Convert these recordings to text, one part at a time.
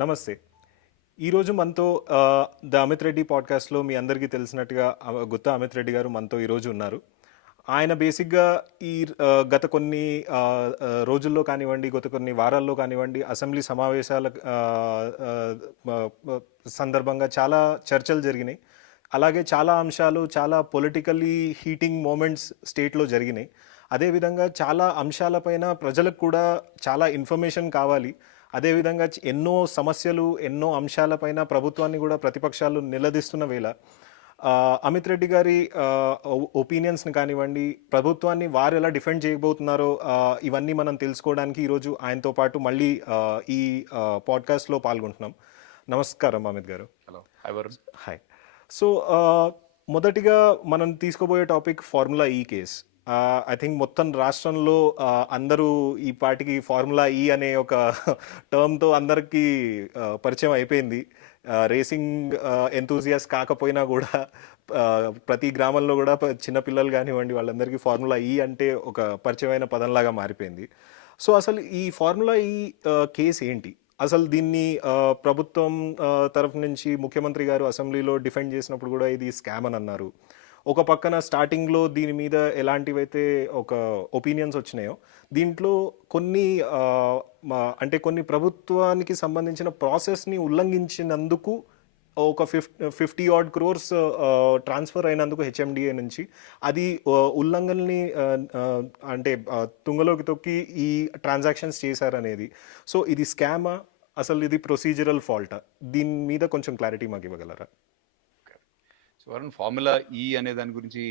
నమస్తే. ఈరోజు మనతో ద అమిత్ రెడ్డి పాడ్కాస్ట్లో మీ అందరికీ తెలిసినట్టుగా గుత్తా అమిత్ రెడ్డి గారు మనతో ఈరోజు ఉన్నారు. ఆయన బేసిక్గా ఈ గత కొన్ని రోజుల్లో కానివ్వండి, గత కొన్ని వారాల్లో కానివ్వండి, అసెంబ్లీ సమావేశాల సందర్భంగా చాలా చర్చలు జరిగినాయి. అలాగే చాలా అంశాలు, చాలా పొలిటికల్లీ హీటింగ్ మూమెంట్స్ స్టేట్లో జరిగినాయి. అదేవిధంగా చాలా అంశాలపైన ప్రజలకు కూడా చాలా ఇన్ఫర్మేషన్ కావాలి. అదేవిధంగా ఎన్నో సమస్యలు, ఎన్నో అంశాలపైన ప్రభుత్వాన్ని కూడా ప్రతిపక్షాలు నిలదీస్తున్న వేళ అమిత్ రెడ్డి గారి ఒపీనియన్స్ని కానివ్వండి, ప్రభుత్వాన్ని వారు ఎలా డిఫెండ్ చేయబోతున్నారో ఇవన్నీ మనం తెలుసుకోవడానికి ఈరోజు ఆయనతో పాటు మళ్ళీ ఈ పాడ్కాస్ట్లో పాల్గొంటున్నాం. నమస్కారం అమిత్ గారు. Hello, hi Varun. Hi. So మొదటిగా మనం తీసుకోబోయే టాపిక్ ఫార్ములా ఈ కేస్. ఐ థింక్ మొత్తం రాష్ట్రంలో అందరూ ఈ పాటికి ఫార్ములా ఈ అనే ఒక టర్మ్తో అందరికీ పరిచయం అయిపోయింది. రేసింగ్ ఎంతూజియాస్ కాకపోయినా కూడా ప్రతి గ్రామంలో కూడా చిన్నపిల్లలు కానివ్వండి వాళ్ళందరికీ ఫార్ములా ఈ అంటే ఒక పరిచయమైన పదంలాగా మారిపోయింది. సో అసలు ఈ ఫార్ములా ఈ కేసు ఏంటి? అసలు దీన్ని ప్రభుత్వం తరఫు నుంచి ముఖ్యమంత్రి గారు అసెంబ్లీలో డిఫెండ్ చేసినప్పుడు కూడా ఇది స్కామ్ అని అన్నారు. ఒక పక్కన స్టార్టింగ్లో దీని మీద ఎలాంటివైతే ఒక ఒపీనియన్స్ వచ్చినాయో దీంట్లో కొన్ని అంటే కొన్ని ప్రభుత్వానికి సంబంధించిన ప్రాసెస్ని ఉల్లంఘించినందుకు ఒక 50 crores ట్రాన్స్ఫర్ అయినందుకు హెచ్ఎండిఏ నుంచి అది ఉల్లంఘనని అంటే తుంగలోకి తొక్కి ఈ ట్రాన్సాక్షన్స్ చేశారనేది. సో ఇది స్కామా, అసలు ఇది ప్రొసీజరల్ ఫాల్టా? దీని మీద కొంచెం క్లారిటీ మాకు ఇవ్వగలరా? సో వరుణ్, ఫార్ములా ఈ అనే దాని గురించి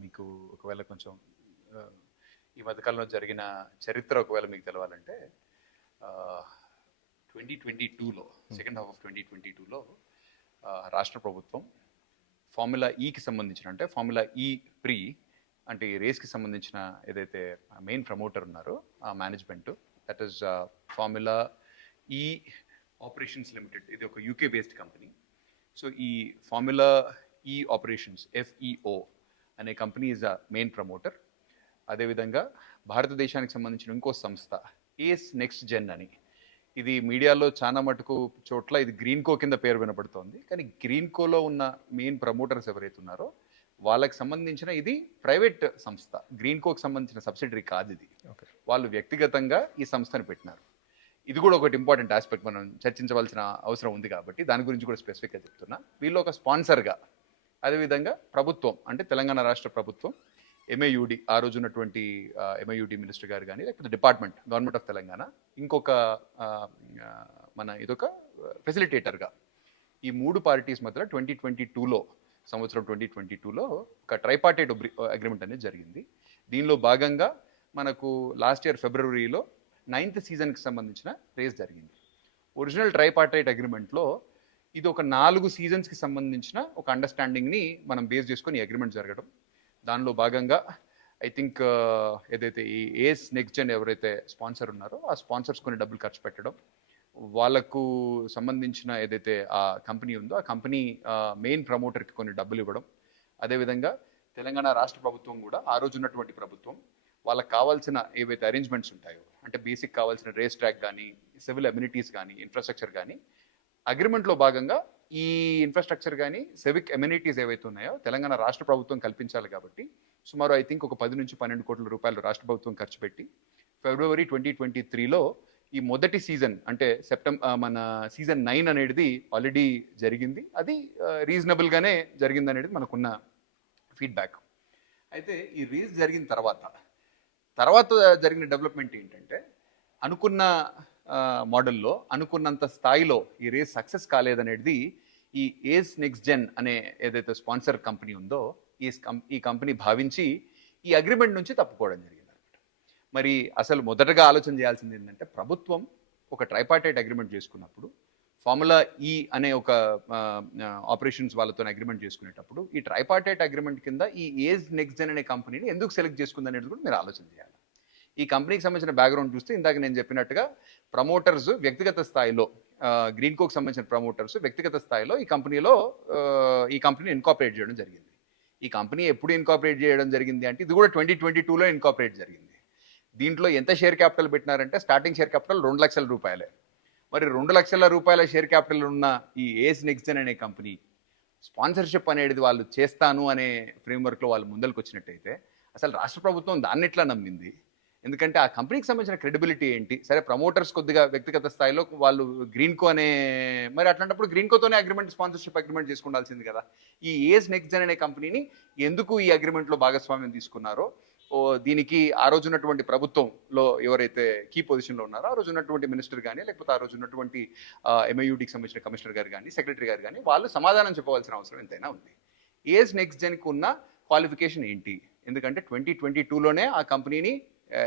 మీకు ఒకవేళ కొంచెం ఈ మధ్యకాలంలో జరిగిన చరిత్ర ఒకవేళ మీకు తెలవాలంటే 2022లో సెకండ్ హాఫ్ ఆఫ్ 2022లో రాష్ట్ర ప్రభుత్వం ఫార్ములా ఈకి సంబంధించిన, అంటే ఫార్ములా ఈ ప్రీ అంటే ఈ రేస్కి సంబంధించిన ఏదైతే మెయిన్ ప్రమోటర్ ఉన్నారో ఆ మేనేజ్మెంట్, దట్ ఈస్ ఫార్ములా ఈ ఆపరేషన్స్ లిమిటెడ్, ఇది ఒక యూకే బేస్డ్ కంపెనీ. సో ఈ ఫార్ములా ఈ ఆపరేషన్స్ FEO అనే company is a main promoter. అదేవిధంగా భారతదేశానికి సంబంధించిన ఇంకో సంస్థ ఏస్ నెక్స్ట్ జెన్ అని, ఇది మీడియాలో చాలా మటుకు చోట్ల ఇది గ్రీన్కో కింద పేరు వినపడుతోంది. కానీ గ్రీన్కోలో ఉన్న మెయిన్ ప్రమోటర్స్ ఎవరైతే ఉన్నారో వాళ్ళకి సంబంధించిన ఇది ప్రైవేట్ సంస్థ, గ్రీన్కోకి సంబంధించిన సబ్సిడరీ కాదు ఇది. వాళ్ళు వ్యక్తిగతంగా ఈ సంస్థను పెట్టినారు. ఇది కూడా ఒకటి ఇంపార్టెంట్ ఆస్పెక్ట్ మనం చర్చించవలసిన అవసరం ఉంది కాబట్టి దాని గురించి కూడా స్పెసిఫిక్గా చెప్తున్నా. వీళ్ళు ఒక స్పాన్సర్గా, అదేవిధంగా ప్రభుత్వం అంటే తెలంగాణ రాష్ట్ర ప్రభుత్వం, MAUD ఆ రోజు ఉన్నటువంటి MAUD మినిస్టర్ గారు కానీ, లేకపోతే డిపార్ట్మెంట్ గవర్నమెంట్ ఆఫ్ తెలంగాణ, ఇంకొక మన ఇదొక ఫెసిలిటేటర్గా, ఈ మూడు పార్టీస్ మధ్యలో 2022లో ఒక ట్రైపార్టైట్ అగ్రిమెంట్ అనేది జరిగింది. దీనిలో భాగంగా మనకు లాస్ట్ ఇయర్ ఫిబ్రవరిలో 9th సీజన్కి సంబంధించిన రేస్ జరిగింది. ఒరిజినల్ ట్రైపార్టైట్ అగ్రిమెంట్లో ఇది ఒక 4 సీజన్స్కి సంబంధించిన ఒక అండర్స్టాండింగ్ని మనం బేస్ చేసుకొని ఈ అగ్రిమెంట్ జరగడం. దానిలో భాగంగా ఐ థింక్ ఏదైతే ఈ ఏస్ నెక్స్ట్ జెన్ ఎవరైతే స్పాన్సర్ ఉన్నారో ఆ స్పాన్సర్స్ కొన్ని డబ్బులు ఖర్చు పెట్టడం, వాళ్ళకు సంబంధించిన ఏదైతే ఆ కంపెనీ ఉందో ఆ కంపెనీ మెయిన్ ప్రమోటర్కి కొన్ని డబ్బులు ఇవ్వడం, అదేవిధంగా తెలంగాణ రాష్ట్ర ప్రభుత్వం కూడా ఆ రోజు ఉన్నటువంటి ప్రభుత్వం వాళ్ళకి కావాల్సిన ఏవైతే అరేంజ్మెంట్స్ ఉంటాయో, అంటే బేసిక్ కావాల్సిన రేస్ ట్రాక్ కానీ, సివిల్ అమ్యూనిటీస్ కానీ, ఇన్ఫ్రాస్ట్రక్చర్ కానీ, అగ్రిమెంట్లో భాగంగా ఈ ఇన్ఫ్రాస్ట్రక్చర్ కానీ సివిక్ అమ్యూనిటీస్ ఏవైతే ఉన్నాయో తెలంగాణ రాష్ట్ర ప్రభుత్వం కల్పించాలి కాబట్టి సుమారు ఐ థింక్ ఒక 10 నుంచి 12 కోట్ల రూపాయలు రాష్ట్ర ప్రభుత్వం ఖర్చు పెట్టి ఫిబ్రవరి 2023లో ఈ మొదటి సీజన్ అంటే మన సీజన్ 9 అనేది ఆల్రెడీ జరిగింది. అది రీజనబుల్గానే జరిగింది అనేది మనకున్న ఫీడ్బ్యాక్. అయితే ఈ రేస్ జరిగిన తర్వాత జరిగిన డెవలప్మెంట్ ఏంటంటే, అనుకున్న మోడల్లో అనుకున్నంత స్థాయిలో ఈ రేస్ సక్సెస్ కాలేదనేది ఈ ఏస్ నెక్స్ట్ జెన్ అనే ఏదైతే స్పాన్సర్ కంపెనీ ఉందో ఈ కంపెనీ భావించి ఈ అగ్రిమెంట్ నుంచి తప్పుకోవడం జరిగింది అనమాట. మరి అసలు మొదటగా ఆలోచన చేయాల్సింది ఏంటంటే, ప్రభుత్వం ఒక ట్రైపార్టైట్ అగ్రిమెంట్ చేసుకున్నప్పుడు ఫార్ములా ఈ అనే ఒక ఆపరేషన్స్ వాళ్ళతో అగ్రిమెంట్ చేసుకునేటప్పుడు ఈ ట్రైపార్టైట్ అగ్రిమెంట్ కింద ఈ ఏజ్ నెక్స్ట్ జెన్ అనే కంపెనీని ఎందుకు సెలెక్ట్ చేసుకుంది అనేది కూడా మీరు ఆలోచన చేయాలి. ఈ కంపెనీకి సంబంధించిన బ్యాక్గ్రౌండ్ చూస్తే ఇందాక నేను చెప్పినట్టుగా ప్రమోటర్స్ వ్యక్తిగత స్థాయిలో, గ్రీన్కోకి సంబంధించిన ప్రమోటర్స్ వ్యక్తిగత స్థాయిలో ఈ కంపెనీని ఇన్కాపరేట్ చేయడం జరిగింది. ఈ కంపెనీ ఎప్పుడు ఇన్కాపరేట్ చేయడం జరిగింది అంటే ఇది కూడా 2022లో ఇన్కాపరేట్ జరిగింది. దీంట్లో ఎంత షేర్ క్యాపిటల్ పెట్టినారంటే స్టార్టింగ్ షేర్ క్యాపిటల్ 2 లక్షల రూపాయలే. మరి 2 లక్షల రూపాయల షేర్ క్యాపిటల్ ఉన్న ఈ ఏఎస్ నెక్స్ట్ జెన్ అనే కంపెనీ స్పాన్సర్షిప్ అనేది వాళ్ళు చేస్తాను అనే ఫ్రేమ్వర్క్లో వాళ్ళు ముందరికి వచ్చినట్టయితే అసలు రాష్ట్ర ప్రభుత్వం దాన్ని ఎట్లా నమ్మింది? ఎందుకంటే ఆ కంపెనీకి సంబంధించిన క్రెడిబిలిటీ ఏంటి? సరే ప్రమోటర్స్ కొద్దిగా వ్యక్తిగత స్థాయిలో వాళ్ళు గ్రీన్కో అనే మరి అట్లాంటప్పుడు గ్రీన్కోతోనే అగ్రిమెంట్ స్పాన్సర్షిప్ అగ్రిమెంట్ చేసుకుండాల్సింది కదా. ఈ ఏఎస్ నెక్స్ట్ జెన్ అనే కంపెనీని ఎందుకు ఈ అగ్రిమెంట్లో భాగస్వామ్యం తీసుకున్నారో దీనికి ఆ రోజు ఉన్నటువంటి ప్రభుత్వంలో ఎవరైతే కీ పొజిషన్లో ఉన్నారో ఆ రోజు ఉన్నటువంటి మినిస్టర్ కానీ లేకపోతే ఆ రోజు ఉన్నటువంటి ఎంఐయూటీకి సంబంధించిన కమిషనర్ గారు కానీ సెక్రటరీ గారు కానీ వాళ్ళు సమాధానం చెప్పవలసిన అవసరం ఎంతైనా ఉంది. ఏఎస్ నెక్స్ట్ జెన్కి ఉన్న క్వాలిఫికేషన్ ఏంటి? ఎందుకంటే 2022లోనే ఆ కంపెనీని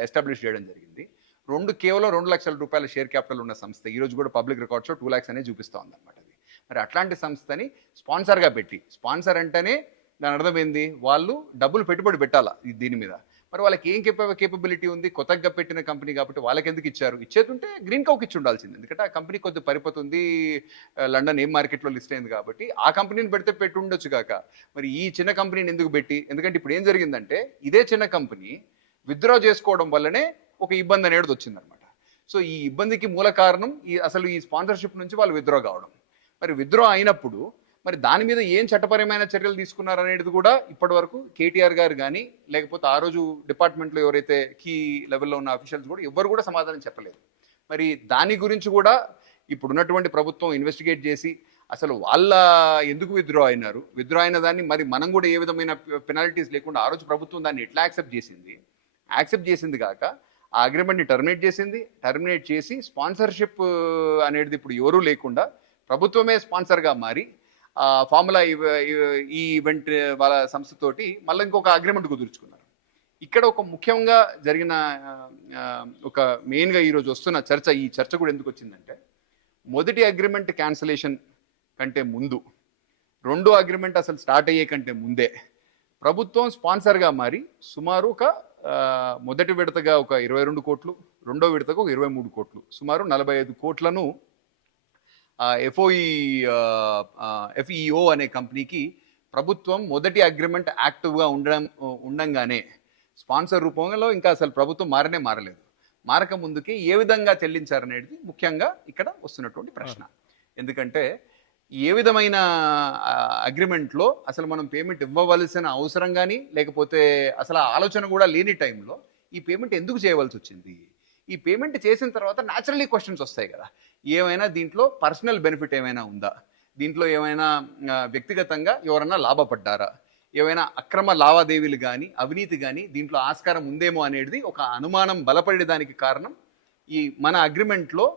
ఎస్టాబ్లిష్ చేయడం జరిగింది. కేవలం 2 లక్షల రూపాయల షేర్ క్యాపిటల్ ఉన్న సంస్థ ఈరోజు కూడా పబ్లిక్ రికార్డ్స్లో 2 lakhs అనే చూపిస్తూ ఉందన్నమాట. అది మరి అట్లాంటి సంస్థని స్పాన్సర్గా పెట్టి, స్పాన్సర్ అంటేనే దాని అర్థం ఏంది? వాళ్ళు డబ్బులు పెట్టుబడి పెట్టాలా దీని మీద. మరి వాళ్ళకి ఏం కేపబిలిటీ ఉంది? కొత్తగా పెట్టిన కంపెనీ కాబట్టి వాళ్ళకి ఎందుకు ఇచ్చారు? ఇచ్చేతుంటే గ్రీన్ కౌకి ఇచ్చి ఉండాల్సింది. ఎందుకంటే ఆ కంపెనీ కొద్ది పరిపతి ఉంది, లండన్ ఏం మార్కెట్లో లిస్ట్ అయింది కాబట్టి ఆ కంపెనీని పెట్టి ఉండొచ్చు కాక మరి ఈ చిన్న కంపెనీని ఎందుకు పెట్టి? ఎందుకంటే ఇప్పుడు ఏం జరిగిందంటే ఇదే చిన్న కంపెనీ విత్డ్రా చేసుకోవడం వల్లనే ఒక ఇబ్బంది అనేది వచ్చిందనమాట. సో ఈ ఇబ్బందికి మూల కారణం అసలు ఈ స్పాన్సర్షిప్ నుంచి వాళ్ళు విత్డ్రా కావడం. మరి విత్డ్రా అయినప్పుడు మరి దాని మీద ఏం చట్టపరమైన చర్యలు తీసుకున్నారు అనేది కూడా ఇప్పటి వరకు కేటీఆర్ గారు కానీ లేకపోతే ఆ రోజు డిపార్ట్మెంట్లో ఎవరైతే కీ లెవెల్లో ఉన్న అఫీషియల్స్ కూడా ఎవ్వరు కూడా సమాధానం చెప్పలేదు. మరి దాని గురించి కూడా ఇప్పుడున్నటువంటి ప్రభుత్వం ఇన్వెస్టిగేట్ చేసి అసలు వాళ్ళ ఎందుకు విత్డ్రా అయినారు, విత్డ్రా అయిన దాన్ని మరి మనం కూడా ఏ విధమైన పెనాల్టీస్ లేకుండా ఆ రోజు ప్రభుత్వం దాన్ని ఎట్లా యాక్సెప్ట్ చేసింది కాక ఆ అగ్రిమెంట్ని టర్మినేట్ చేసి స్పాన్సర్షిప్ అనేది ఇప్పుడు ఎవరూ లేకుండా ప్రభుత్వమే స్పాన్సర్గా మారి ఫార్ములా ఈ ఈవెంట్ వాళ్ళ సంస్థతోటి మళ్ళీ ఇంకొక అగ్రిమెంట్ కుదుర్చుకున్నారు. ఇక్కడ ఒక ముఖ్యంగా జరిగిన ఒక మెయిన్గా ఈరోజు వస్తున్న ఈ చర్చ కూడా ఎందుకు వచ్చిందంటే మొదటి అగ్రిమెంట్ క్యాన్సిలేషన్ కంటే ముందు, రెండో అగ్రిమెంట్ అసలు స్టార్ట్ అయ్యే కంటే ముందే ప్రభుత్వం స్పాన్సర్గా మారి సుమారు ఒక మొదటి విడతగా ఒక 22 కోట్లు, రెండో విడతగా ఒక 23 కోట్లు, సుమారు 45 కోట్లను ఎఫ్ఈఓ అనే కంపెనీకి ప్రభుత్వం మొదటి అగ్రిమెంట్ యాక్టివ్గా ఉండంగానే స్పాన్సర్ రూపంలో ఇంకా అసలు ప్రభుత్వం మారలేదు. మారక ముందుకే ఏ విధంగా చెల్లించారనేది ముఖ్యంగా ఇక్కడ వస్తున్నటువంటి ప్రశ్న. ఎందుకంటే ఏ విధమైన అగ్రిమెంట్లో అసలు మనం పేమెంట్ ఇవ్వవలసిన అవసరం కానీ లేకపోతే అసలు ఆలోచన కూడా లేని టైంలో ఈ పేమెంట్ ఎందుకు చేయవలసి వచ్చింది? ఈ పేమెంట్ చేసిన తర్వాత న్యాచురల్లీ క్వశ్చన్స్ వస్తాయి కదా, ఏమైనా దీంట్లో పర్సనల్ బెనిఫిట్ ఏమైనా ఉందా, దీంట్లో ఏమైనా వ్యక్తిగతంగా ఎవరన్నా లాభపడ్డారా, ఏమైనా అక్రమ లావాదేవీలు కానీ అవినీతి కానీ దీంట్లో ఆస్కారం ఉందేమో అనేది ఒక అనుమానం బలపడేదానికి కారణం ఈ మన అగ్రిమెంట్లో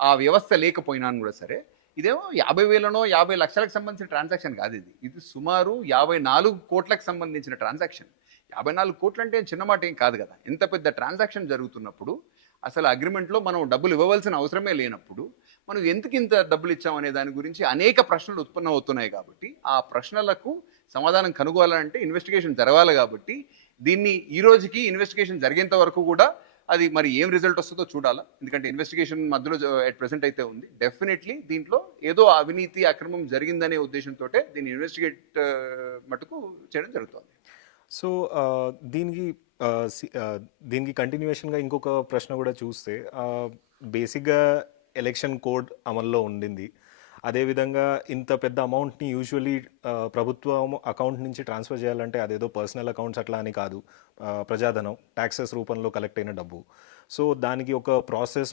ఆ వ్యవస్థ లేకపోయినా కూడా సరే ఇదేమో 50,000నో 50 లక్షలకు సంబంధించిన ట్రాన్సాక్షన్ కాదు. ఇది సుమారు 54 కోట్లకు సంబంధించిన ట్రాన్సాక్షన్. 54 కోట్లు అంటే చిన్న మాట ఏం కాదు కదా. ఎంత పెద్ద ట్రాన్సాక్షన్ జరుగుతున్నప్పుడు అసలు అగ్రిమెంట్లో మనం డబ్బులు ఇవ్వవలసిన అవసరమే లేనప్పుడు మనం ఎందుకు ఇంత డబ్బులు ఇచ్చామనే దాని గురించి అనేక ప్రశ్నలు ఉత్పన్నం అవుతున్నాయి. కాబట్టి ఆ ప్రశ్నలకు సమాధానం కనుగోవాలంటే ఇన్వెస్టిగేషన్ జరగాలి. కాబట్టి దీన్ని ఈ రోజుకి ఇన్వెస్టిగేషన్ జరిగేంత వరకు కూడా అది మరి ఏం రిజల్ట్ వస్తుందో చూడాలా. ఎందుకంటే ఇన్వెస్టిగేషన్ మధ్యలో అట్ ప్రెసెంట్ అయితే ఉంది. డెఫినెట్లీ దీంట్లో ఏదో అవినీతి అక్రమం జరిగిందనే ఉద్దేశంతో దీన్ని ఇన్వెస్టిగేట్ మటుకు చేయడం జరుగుతుంది. సో దీనికి కంటిన్యూషన్గా ఇంకొక ప్రశ్న కూడా చూస్తే బేసిక్గా ఎలక్షన్ కోడ్ అమల్లో ఉండింది. అదేవిధంగా ఇంత పెద్ద అమౌంట్ని యూజువలీ ప్రభుత్వం అకౌంట్ నుంచి ట్రాన్స్ఫర్ చేయాలంటే అదేదో పర్సనల్ అకౌంట్స్ అట్లా అని కాదు, ప్రజాధనం ట్యాక్సెస్ రూపంలో కలెక్ట్ అయిన డబ్బు. సో దానికి ఒక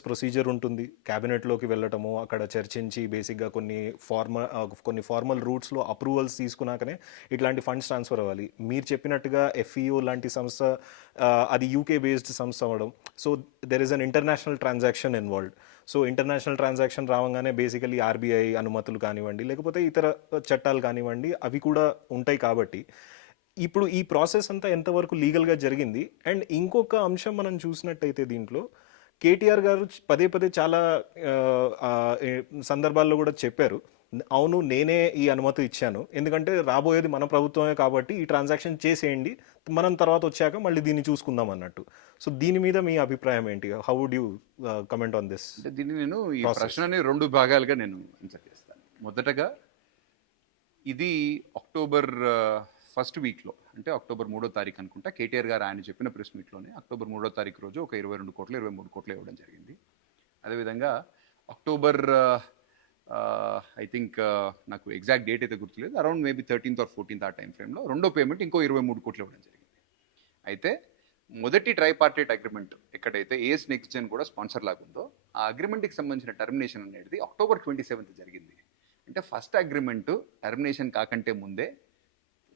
ప్రొసీజర్ ఉంటుంది. క్యాబినెట్లోకి వెళ్ళటము, అక్కడ చర్చించి బేసిక్గా కొన్ని ఫార్మల్ రూట్స్లో అప్రూవల్స్ తీసుకున్నాకనే ఇట్లాంటి ఫండ్స్ ట్రాన్స్ఫర్ అవ్వాలి. మీరు చెప్పినట్టుగా ఎఫ్ఈఓ లాంటి సంస్థ అది యూకే బేస్డ్ సంస్థ అవ్వడం, so there is an international transaction involved. So international transaction రావగానే బేసికలీ ఆర్బీఐ అనుమతులు కానివ్వండి లేకపోతే ఇతర చట్టాలు కానివ్వండి అవి కూడా ఉంటాయి. కాబట్టి ఇప్పుడు ఈ ప్రాసెస్ అంతా ఎంతవరకు లీగల్గా జరిగింది? అండ్ ఇంకొక అంశం మనం చూసినట్టయితే దీంట్లో కేటీఆర్ గారు పదే చాలా సందర్భాల్లో కూడా చెప్పారు, అవును నేనే ఈ అనుమతి ఇచ్చాను, ఎందుకంటే రాబోయేది మన ప్రభుత్వమే కాబట్టి ఈ ట్రాన్సాక్షన్ చేసేయండి, మనం తర్వాత వచ్చాక మళ్ళీ దీన్ని చూసుకుందాం అన్నట్టు. సో దీని మీద మీ అభిప్రాయం ఏంటి? How would you comment on this? అంటే దీన్ని నేను ఈ ప్రశ్నని 2 భాగాలుగా నేను ఆన్సర్ చేస్తాను. మొదటగా ఇది అక్టోబర్ 1st వీక్లో అంటే అక్టోబర్ 3వ తారీఖు అనుకుంటా కేటీఆర్ గారు ఆయన చెప్పిన ప్రెస్ మీట్లోనే అక్టోబర్ 3వ తారీఖు రోజు ఒక 22 కోట్లు 23 కోట్లు ఇవ్వడం జరిగింది. అదేవిధంగా అక్టోబర్ ఐ థింక్ నాకు ఎగ్జాక్ట్ డేట్ అయితే గుర్తులేదు, around maybe 13th or 14th ఆ టైం ఫ్రేమ్లో రెండో పేమెంట్ ఇంకో 23 కోట్లు ఇవ్వడం జరిగింది. అయితే మొదటి ట్రైపార్టైట్ అగ్రిమెంట్ ఎక్కడైతే ఏఎస్ నెక్స్ట్ జెన్ కూడా స్పాన్సర్ లాగా ఉందో ఆ అగ్రిమెంట్కి సంబంధించిన టర్మినేషన్ అనేది అక్టోబర్ 27th జరిగింది. అంటే ఫస్ట్ అగ్రిమెంట్ టర్మినేషన్ కాకంటే ముందే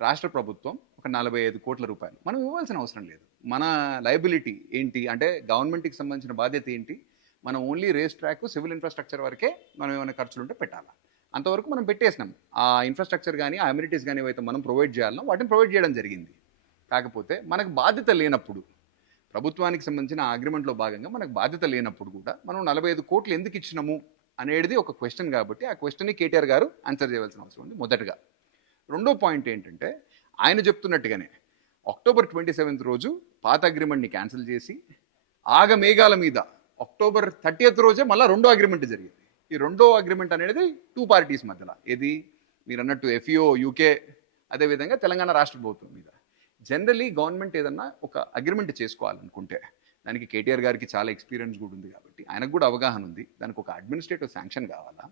రాష్ట్ర ప్రభుత్వం ఒక 45 కోట్ల రూపాయలు మనం ఇవ్వాల్సిన అవసరం లేదు. మన లయబిలిటీ ఏంటి అంటే గవర్నమెంట్కి సంబంధించిన బాధ్యత ఏంటి, మనం only race track civil infrastructure వరకే మనం ఏమైనా ఖర్చులు ఉంటే పెట్టాలి. అంతవరకు మనం పెట్టేసినాం. ఆ ఇన్ఫ్రాస్ట్రక్చర్ కానీ ఆ అమ్యూనిటీస్ కానీ ఏవైతే మనం ప్రొవైడ్ చేయాలనో వాటిని ప్రొవైడ్ చేయడం జరిగింది. కాకపోతే మనకు బాధ్యత లేనప్పుడు, ప్రభుత్వానికి సంబంధించిన ఆ అగ్రిమెంట్లో భాగంగా మనకు బాధ్యత లేనప్పుడు కూడా మనం 45 కోట్లు ఎందుకు ఇచ్చినాము అనేది ఒక క్వశ్చన్. కాబట్టి ఆ క్వశ్చన్ని కేటీఆర్ గారు ఆన్సర్ చేయవలసిన అవసరం ఉంది మొదటగా. రెండో పాయింట్ ఏంటంటే ఆయన చెప్తున్నట్టుగానే అక్టోబర్ 27th రోజు పాత అగ్రిమెంట్ని క్యాన్సిల్ చేసి ఆగమేఘాల మీద అక్టోబర్ 30th రోజే మళ్ళీ రెండో అగ్రిమెంట్ జరిగింది. ఈ రెండో అగ్రిమెంట్ అనేది 2 పార్టీస్ మధ్యలో, ఏది మీరు అన్నట్టు ఎఫ్ఈఓ యూకే, అదేవిధంగా తెలంగాణ రాష్ట్ర ప్రభుత్వం మీద. జనరలీ గవర్నమెంట్ ఏదన్నా ఒక అగ్రిమెంట్ చేసుకోవాలనుకుంటే దానికి కేటీఆర్ గారికి చాలా ఎక్స్పీరియన్స్ కూడా ఉంది కాబట్టి ఆయనకు కూడా అవగాహన ఉంది. దానికి ఒక అడ్మినిస్ట్రేటివ్ శాంక్షన్ కావాలా,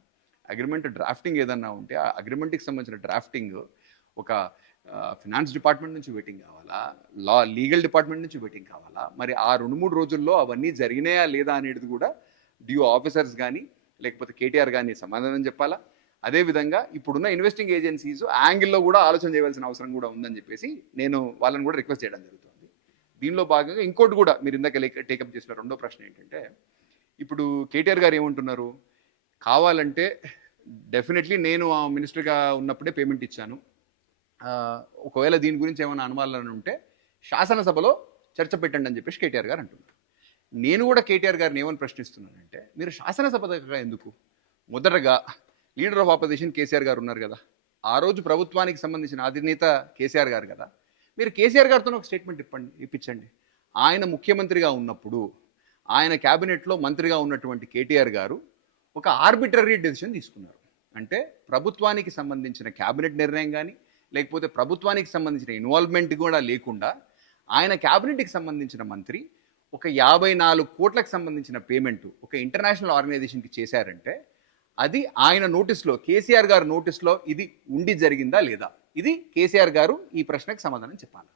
అగ్రిమెంట్ డ్రాఫ్టింగ్ ఏదన్నా ఉంటే ఆ అగ్రిమెంట్కి సంబంధించిన డ్రాఫ్టింగ్ ఒక ఫినాన్స్ డిపార్ట్మెంట్ నుంచి వెయిటింగ్ కావాలా, లీగల్ డిపార్ట్మెంట్ నుంచి వెయిటింగ్ కావాలా, మరి ఆ 2-3 రోజుల్లో అవన్నీ జరిగినాయా లేదా అనేది కూడా డిఓ ఆఫీసర్స్ కానీ లేకపోతే కేటీఆర్ కానీ సమాధానం చెప్పాలా. అదేవిధంగా ఇప్పుడున్న ఇన్వెస్టింగ్ ఏజెన్సీస్ యాంగిల్లో కూడా ఆలోచన చేయవలసిన అవసరం కూడా ఉందని చెప్పేసి నేను వాళ్ళని కూడా రిక్వెస్ట్ చేయడం జరుగుతుంది. దీనిలో భాగంగా ఇంకోటి కూడా మీరు ఇందాక టేకప్ చేసిన రెండో ప్రశ్న ఏంటంటే, ఇప్పుడు కేటీఆర్ గారు ఏమంటున్నారు, కావాలంటే డెఫినెట్లీ నేను ఆ మినిస్టర్గా ఉన్నప్పుడే పేమెంట్ ఇచ్చాను, ఒకవేళ దీని గురించి ఏమైనా అనుమానాలు ఉంటే శాసనసభలో చర్చ పెట్టండి అని చెప్పేసి కేటీఆర్ గారు అంటున్నారు. నేను కూడా కేటీఆర్ గారిని ఏమని ప్రశ్నిస్తున్నానంటే, మీరు శాసనసభ దగ్గర ఎందుకు? మొదటగా లీడర్ ఆఫ్ ఆపోజిషన్ కేసీఆర్ గారు ఉన్నారు కదా, ఆ రోజు ప్రభుత్వానికి సంబంధించిన అధినేత కేసీఆర్ గారు కదా, మీరు కేసీఆర్ గారితో ఒక స్టేట్మెంట్ ఇప్పించండి. ఆయన ముఖ్యమంత్రిగా ఉన్నప్పుడు ఆయన క్యాబినెట్లో మంత్రిగా ఉన్నటువంటి కేటీఆర్ గారు ఒక ఆర్బిటరీ డెసిషన్ తీసుకున్నారు. అంటే ప్రభుత్వానికి సంబంధించిన క్యాబినెట్ నిర్ణయం కానీ లేకపోతే ప్రభుత్వానికి సంబంధించిన ఇన్వాల్వ్మెంట్ కూడా లేకుండా ఆయన క్యాబినెట్కి సంబంధించిన మంత్రి ఒక 54 కోట్లకు సంబంధించిన పేమెంట్ ఒక ఇంటర్నేషనల్ ఆర్గనైజేషన్కి చేశారంటే అది ఆయన నోటీస్లో, కేసీఆర్ గారు నోటీస్లో ఇది ఉండి జరిగిందా లేదా? ఇది కేసీఆర్ గారు ఈ ప్రశ్నకు సమాధానం చెప్పాలి.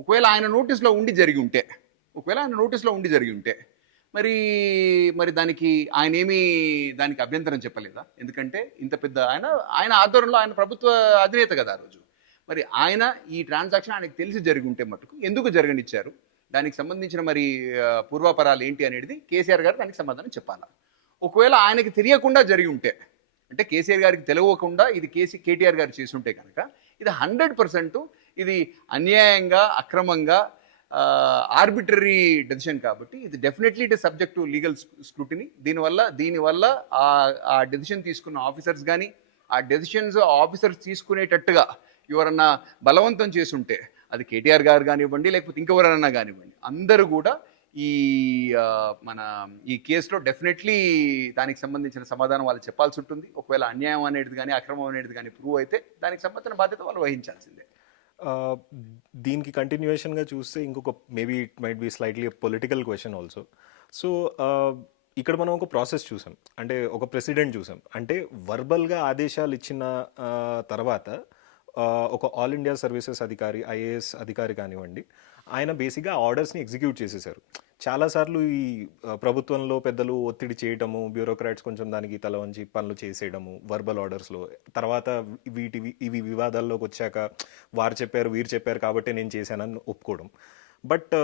ఒకవేళ ఆయన నోటీస్లో ఉండి జరిగి ఉంటే మరి దానికి ఆయన ఏమీ దానికి అభ్యంతరం చెప్పలేదా? ఎందుకంటే ఇంత పెద్ద ఆయన ఆధ్వర్యంలో ఆయన ప్రభుత్వ అధినేత కదా ఆ రోజు. మరి ఆయన ఈ ట్రాన్సాక్షన్ ఆయనకు తెలిసి జరిగి ఉంటే మటుకు ఎందుకు జరగనిచ్చారు, దానికి సంబంధించిన మరి పూర్వాపరాలు ఏంటి అనేది కేసీఆర్ గారు దానికి సమాధానం చెప్పాలా. ఒకవేళ ఆయనకి తెలియకుండా జరిగి ఉంటే, అంటే కేసీఆర్ గారికి తెలియకుండా ఇది కేటీఆర్ గారు చేసి ఉంటే కనుక ఇది 100% ఇది అన్యాయంగా అక్రమంగా ఆర్బిటరీ డెసిషన్ కాబట్టి ఇది definitely it is subject to legal scrutiny. దీనివల్ల ఆ డెసిషన్ తీసుకున్న ఆఫీసర్స్ కానీ ఆ డెసిషన్స్ ఆఫీసర్స్ తీసుకునేటట్టుగా ఎవరన్నా బలవంతం చేసుంటే అది కేటీఆర్ గారు కానివ్వండి లేకపోతే ఇంకెవరన్నా కానివ్వండి, అందరూ కూడా ఈ కేసులో డెఫినెట్లీ దానికి సంబంధించిన సమాధానం వాళ్ళు చెప్పాల్సి ఉంటుంది. ఒకవేళ అన్యాయం అనేది కానీ అక్రమం అనేది కానీ ప్రూవ్ అయితే దానికి సంబంధించిన బాధ్యత వాళ్ళు వహించాల్సిందే. దీనికి కంటిన్యూయేషన్గా చూస్తే ఇంకొక maybe it might be slightly political question also. So ఇక్కడ మనం ఒక ప్రాసెస్ చూసాం, అంటే ఒక ప్రెసిడెంట్ చూసాం, అంటే వర్బల్గా ఆదేశాలు ఇచ్చిన తర్వాత ఒక ఆల్ ఇండియా సర్వీసెస్ అధికారి, ఐఏఎస్ అధికారి కానివ్వండి, ఆయన బేసిక్గా ఆర్డర్స్ని ఎగ్జిక్యూట్ చేసేసారు. చాలాసార్లు ఈ ప్రభుత్వంలో పెద్దలు ఒత్తిడి చేయటము, బ్యూరోక్రాట్స్ కొంచెం దానికి తల వంచి పనులు చేసేయడము వర్బల్ ఆర్డర్స్లో, తర్వాత ఇవి వివాదాల్లోకి వచ్చాక వారు చెప్పారు వీరు చెప్పారు కాబట్టి నేను చేశానని ఒప్పుకోవడం. బట్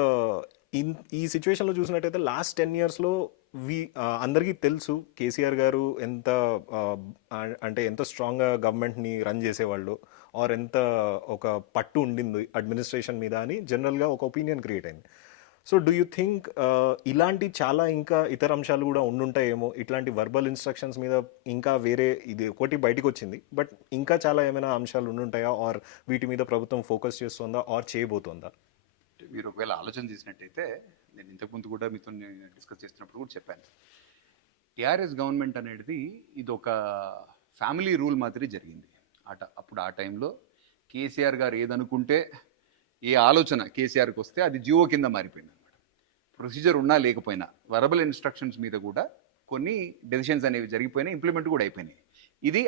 ఈ సిచ్యువేషన్లో చూసినట్టయితే లాస్ట్ 10 yearsలో అందరికీ తెలుసు కేసీఆర్ గారు ఎంత స్ట్రాంగ్గా గవర్నమెంట్ని రన్ చేసేవాళ్ళు ఆర్ ఎంత ఒక పట్టు ఉండింది అడ్మినిస్ట్రేషన్ మీద అని జనరల్గా ఒక ఒపీనియన్ క్రియేట్ అయింది. సో డూ యూ థింక్ ఇలాంటి చాలా ఇంకా ఇతర అంశాలు కూడా ఉండుంటాయేమో, ఇట్లాంటి వర్బల్ ఇన్స్ట్రక్షన్స్ మీద ఇంకా వేరే, ఇది ఒకటి బయటకు వచ్చింది బట్ ఇంకా చాలా ఏమైనా అంశాలు ఉండుంటాయా ఆర్ వీటి మీద ప్రభుత్వం ఫోకస్ చేస్తుందా ఆర్ చేయబోతుందా? మీరు ఒకవేళ ఆలోచన చేసినట్టయితే, నేను ఇంతకుముందు కూడా మీతో డిస్కస్ చేస్తున్నప్పుడు కూడా చెప్పాను, టీఆర్ఎస్ గవర్నమెంట్ అనేది ఇది ఒక ఫ్యామిలీ రూల్ మాదిరి జరిగింది. అప్పుడు ఆ టైంలో కేసీఆర్ గారు ఏదనుకుంటే, ఏ ఆలోచన కేసీఆర్కి వస్తే అది జీవో కింద మారిపోయింది అనమాట. ప్రొసీజర్ ఉన్నా లేకపోయినా వర్బల్ ఇన్స్ట్రక్షన్స్ మీద కూడా కొన్ని డెసిషన్స్ అనేవి జరిగిపోయినాయి, ఇంప్లిమెంట్ కూడా అయిపోయినాయి. ఇది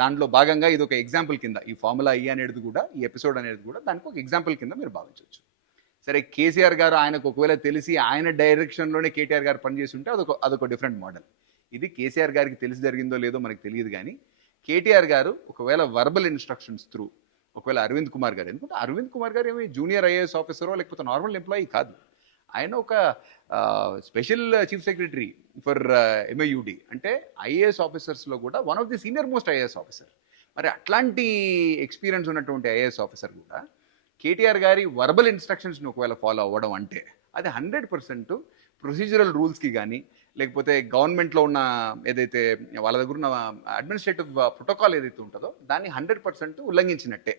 దాంట్లో భాగంగా ఇది ఒక ఎగ్జాంపుల్ కింద, ఈ ఫార్ములా ఈ అనేది కూడా, ఈ ఎపిసోడ్ అనేది కూడా దానికి ఒక ఎగ్జాంపుల్ కింద మీరు భావించవచ్చు. సరే, కేసీఆర్ గారు ఆయనకు ఒకవేళ తెలిసి ఆయన డైరెక్షన్లోనే కేటీఆర్ గారు పనిచేసి ఉంటే అదొక డిఫరెంట్ మోడల్. ఇది కేసీఆర్ గారికి తెలిసి జరిగిందో లేదో మనకు తెలియదు, కానీ కేటీఆర్ గారు ఒకవేళ వర్బల్ ఇన్స్ట్రక్షన్స్ త్రూ ఒకవేళ అరవింద్ కుమార్ గారు, ఎందుకంటే అరవింద్ కుమార్ గారు ఏమి జూనియర్ ఐఏఎస్ ఆఫీసరో లేకపోతే నార్మల్ ఎంప్లాయీ కాదు, ఆయన ఒక special chief secretary for MAUD, అంటే ఐఏఎస్ ఆఫీసర్స్లో కూడా one of the senior most IAS officer. మరి అట్లాంటి ఎక్స్పీరియన్స్ ఉన్నటువంటి ఐఏఎస్ ఆఫీసర్ కూడా కేటీఆర్ గారి వర్బల్ ఇన్స్ట్రక్షన్స్ని ఒకవేళ ఫాలో అవ్వడం అంటే అది 100% ప్రొసీజరల్ రూల్స్కి కానీ లేకపోతే గవర్నమెంట్లో ఉన్న ఏదైతే వాళ్ళ దగ్గర ఉన్న అడ్మినిస్ట్రేటివ్ ప్రోటోకాల్ ఏదైతే ఉంటుందో దాన్ని 100% ఉల్లంఘించినట్టే,